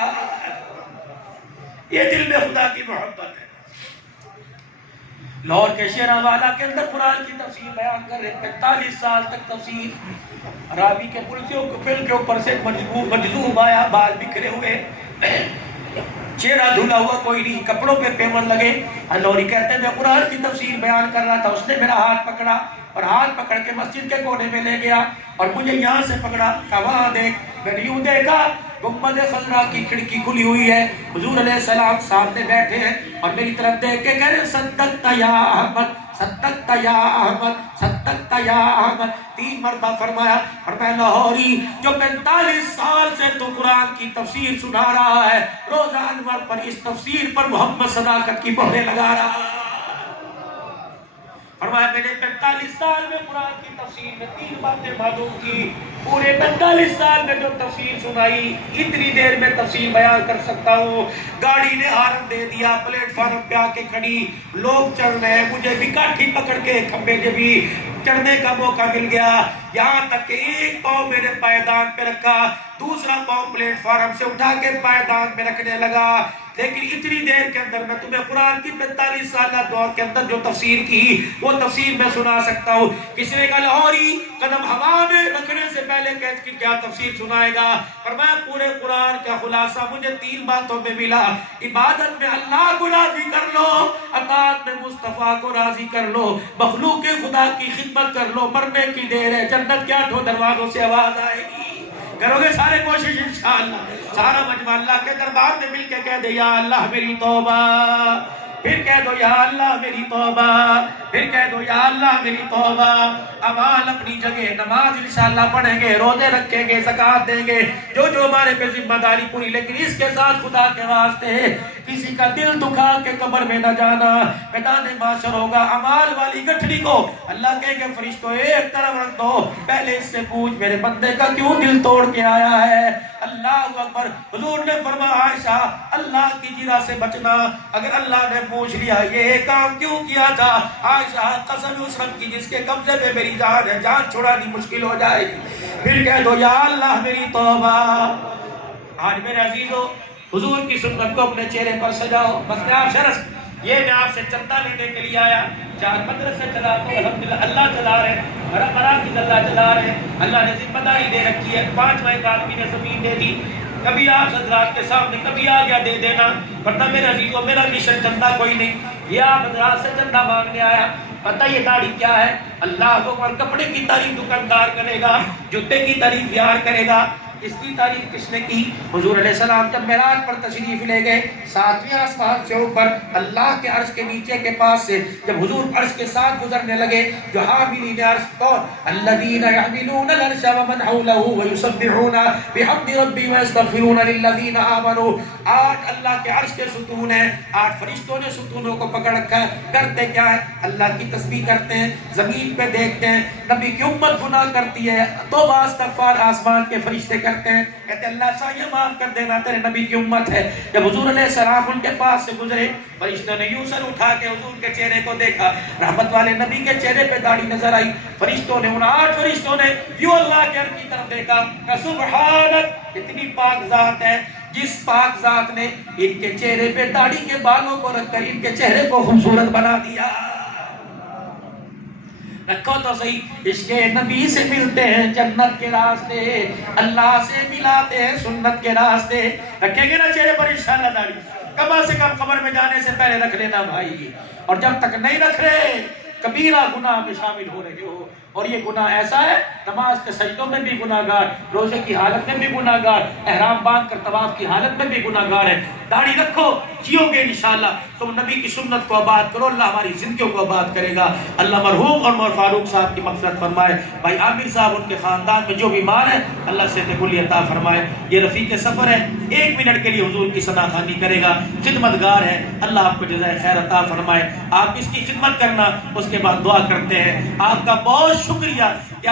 یہ دل میں خدا کی محبت ہے. لاہور کے شیراوالا کے اندر قرآن کی تفسیر بیان کر رہے, 45 سال تک تفسیر. راوی کے پل کے اوپر سے مجذوب آیا, بال بکھرے ہوئے, چہرہ دھلا ہوا کوئی نہیں, کپڑوں پہ پیمن لگے. لاہوری کہتے ہیں میں قرآن کی تفسیر بیان کر رہا تھا, اس نے میرا ہاتھ پکڑا اور ہاتھ پکڑ کے مسجد کے کونے میں لے گیا اور مجھے یہاں سے پکڑا. کہا وہاں دیکھ. میں نے یوں دیکھا گنبد خضرا کی کھڑکی کھلی ہوئی ہے, حضور علیہ السلام سامنے بیٹھے ہیں اور میری طرف دیکھ کے کہہ رہے صدقت یا احمد, صدقت یا احمد, صدقت یا احمد. 3 مرتبہ فرمایا. اور میں لاہوری جو 45 سال سے تو قرآن کی تفسیر سنا رہا ہے, روزہ انور پر اس تفسیر پر محمد صداقت کی مہریں لگا رہا ہے. فرمایا میں نے 45 سال میں قرآن کی تفسیر میں 3 باتیں معلوم کی. پورے 45 سال میں جو تفسیر سنائی اتنی دیر میں تفسیر بیان کر سکتا ہوں. گاڑی نے ہارن دے دیا, پلیٹ فارم پہ آ کے کھڑی, لوگ چڑھ رہے ہیں, مجھے بھی کاٹھی پکڑ کے کھمبے کے بھی چڑھنے کا موقع مل گیا. یہاں تک کہ ایک پاؤں میرے پائیدان پہ رکھا, دوسرا پاؤں پلیٹ فارم سے اٹھا کے پائیدان میں رکھنے لگا. لیکن اتنی دیر کے اندر میں تمہیں قرآن کی 45 سالہ دور کے اندر جو تفسیر کی وہ تفسیر میں سنا سکتا ہوں. کسی نے کہا لاہوری قدم ہوا میں رکھنے سے پہلے کہتے کہ کیا تفسیر سنائے گا. فرمایا پورے قرآن کا خلاصہ مجھے 3 باتوں میں ملا. عبادت میں اللہ کو راضی کر لو, اطاعت میں مصطفیٰ کو راضی کر لو, مخلوق خدا کی خدمت کر لو. مرنے کی دیر ہے, جنت کے 8 دروازوں سے آواز آئے گی. کرو گے سارے کوشش انشاءاللہ. سارا مجمع اللہ کے دربار میں مل کے کہہ دے یا اللہ میری توبہ, پھر کہہ دو یا اللہ میری توبہ, پھر کہہ دو یا اللہ میری توبہ. اعمال اپنی جگہ, نماز انشاءاللہ پڑھیں گے, روزے رکھیں گے, زکوٰۃ دیں گے, جو جو ہمارے پہ ذمہ داری پوری. لیکن اس کے ساتھ خدا کے واسطے کسی کا دل دکھا کے قبر میں نہ جانا, میدان محشر ہوگا. اعمال والی گٹھڑی کو اللہ کہے گے فرشتوں ایک طرف رکھ دو, پہلے اس سے پوچھ میرے بندے کا کیوں دل توڑ کے آیا ہے. اللہ اکبر. حضور نے فرمایا عائشہ اللہ کی جرا سے بچنا, اگر اللہ نے پوچھ لیا یہ کام کیوں کیا تھا, عائشہ قسم اس رب کی جس کے قبضے میں میری جان ہے, جان چھڑانی مشکل ہو جائے گی. پھر کہہ دو یا اللہ میری توبہ. آج میرے عزیزو حضور کی سنت کو اپنے چہرے پر سجاؤ. مسئلہ آپ شرس یہ میں آپ سے چندہ لینے کے لیے آیا، 4 مدرسے چلا تو الحمدللہ اللہ چلا رہے ہیں، بڑا مراکز اللہ چلا رہے ہیں، اللہ نے ذمہ داری دے رکھی ہے، 5 ایک آدمی نے زمین دے دی، کبھی آپ حضرات کے سامنے کبھی آ گیا دے دینا، ورنہ میرے عزیزوں میرا مشن چندہ کوئی نہیں، یہ آپ حضرات سے چندہ مانگنے آیا۔ پتہ یہ داڑھی کیا ہے؟ اللہ کو اور کپڑے کی تعریف دکاندار کرے گا، جوتے کی تعریف یار کرے گا، اس کی تعریف کس نے کی؟ حضور علیہ السلام جب معراج پر تشریف لے گئے، 7ویں آسمان سے اوپر اللہ کے عرش کے نیچے کے پاس سے جب حضور عرش کے ساتھ گزرنے لگے، جو حاملین عرش کو الذین یحملون العرش ومن حولہ ویسبحون بحمد ربی ویستغفرون للذین آمنوا، 8 اللہ کے عرش کے ستون ہیں، 8 فرشتوں نے ستونوں کو پکڑ رکھا ہے، کرتے کیا ہے؟ اللہ کی تسبیح کرتے ہیں، زمین پہ دیکھتے ہیں نبی کی امت گناہ کرتی ہے، توبہ استغفار آسمان کے فرشتے کرتے ہیں، کہتے ہیں اللہ سا یہ معاف کر دینا تیرے نبی کی امت ہے۔ جب حضور علیہ السلام ان کے پاس سے گزرے، فرشتوں نے یوں سر اٹھا کے حضور کے چہرے کو دیکھا، رحمت والے نبی کے چہرے پہ داڑھی نظر آئی، فرشتوں نے ان 8 فرشتوں نے یوں اللہ کے عرش کی طرف دیکھا کہ سبحانک، اتنی پاک ذات ہے جس پاک ذات نے ان کے چہرے پہ داڑھی کے بالوں کو رکھ کر ان کے چہرے کو خوبصورت بنا دیا۔ رکھو تو صحیح، عشق نبی سے ملتے ہیں جنت کے راستے، اللہ سے ملاتے ہیں سنت کے راستے۔ رکھیں گے نا چہرے پر انشاءاللہ داڑھی؟ کم از کم قبر میں جانے سے پہلے رکھ لینا بھائی، اور جب تک نہیں رکھ رہے کبیرہ گناہ میں شامل ہو رہے ہو، اور یہ گناہ ایسا ہے نماز کے سجدوں میں بھی گناہگار، روزے کی حالت میں بھی گناہگار، احرام باندھ کر طواف کی حالت میں بھی گناہگار ہے۔ داڑھی رکھو، جیو گے انشاءاللہ، تم نبی کی سنت کو آباد کرو، اللہ ہماری زندگیوں کو آباد کرے گا۔ اللہ مرحوم اور مول فاروق صاحب کی مغفرت فرمائے، بھائی عامر صاحب ان کے خاندان میں جو بیمار ہیں اللہ صحت کلی عطا فرمائے۔ یہ رفیق سفر ہے، 1 منٹ کے لیے حضور کی ثنا خوانی کرے گا، خدمتگار ہے، اللہ آپ کو جزائے خیر عطا فرمائے۔ آپ اس کی خدمت کرنا، اس کے بعد دعا کرتے ہیں۔ آپ کا بہت شکریہ کہ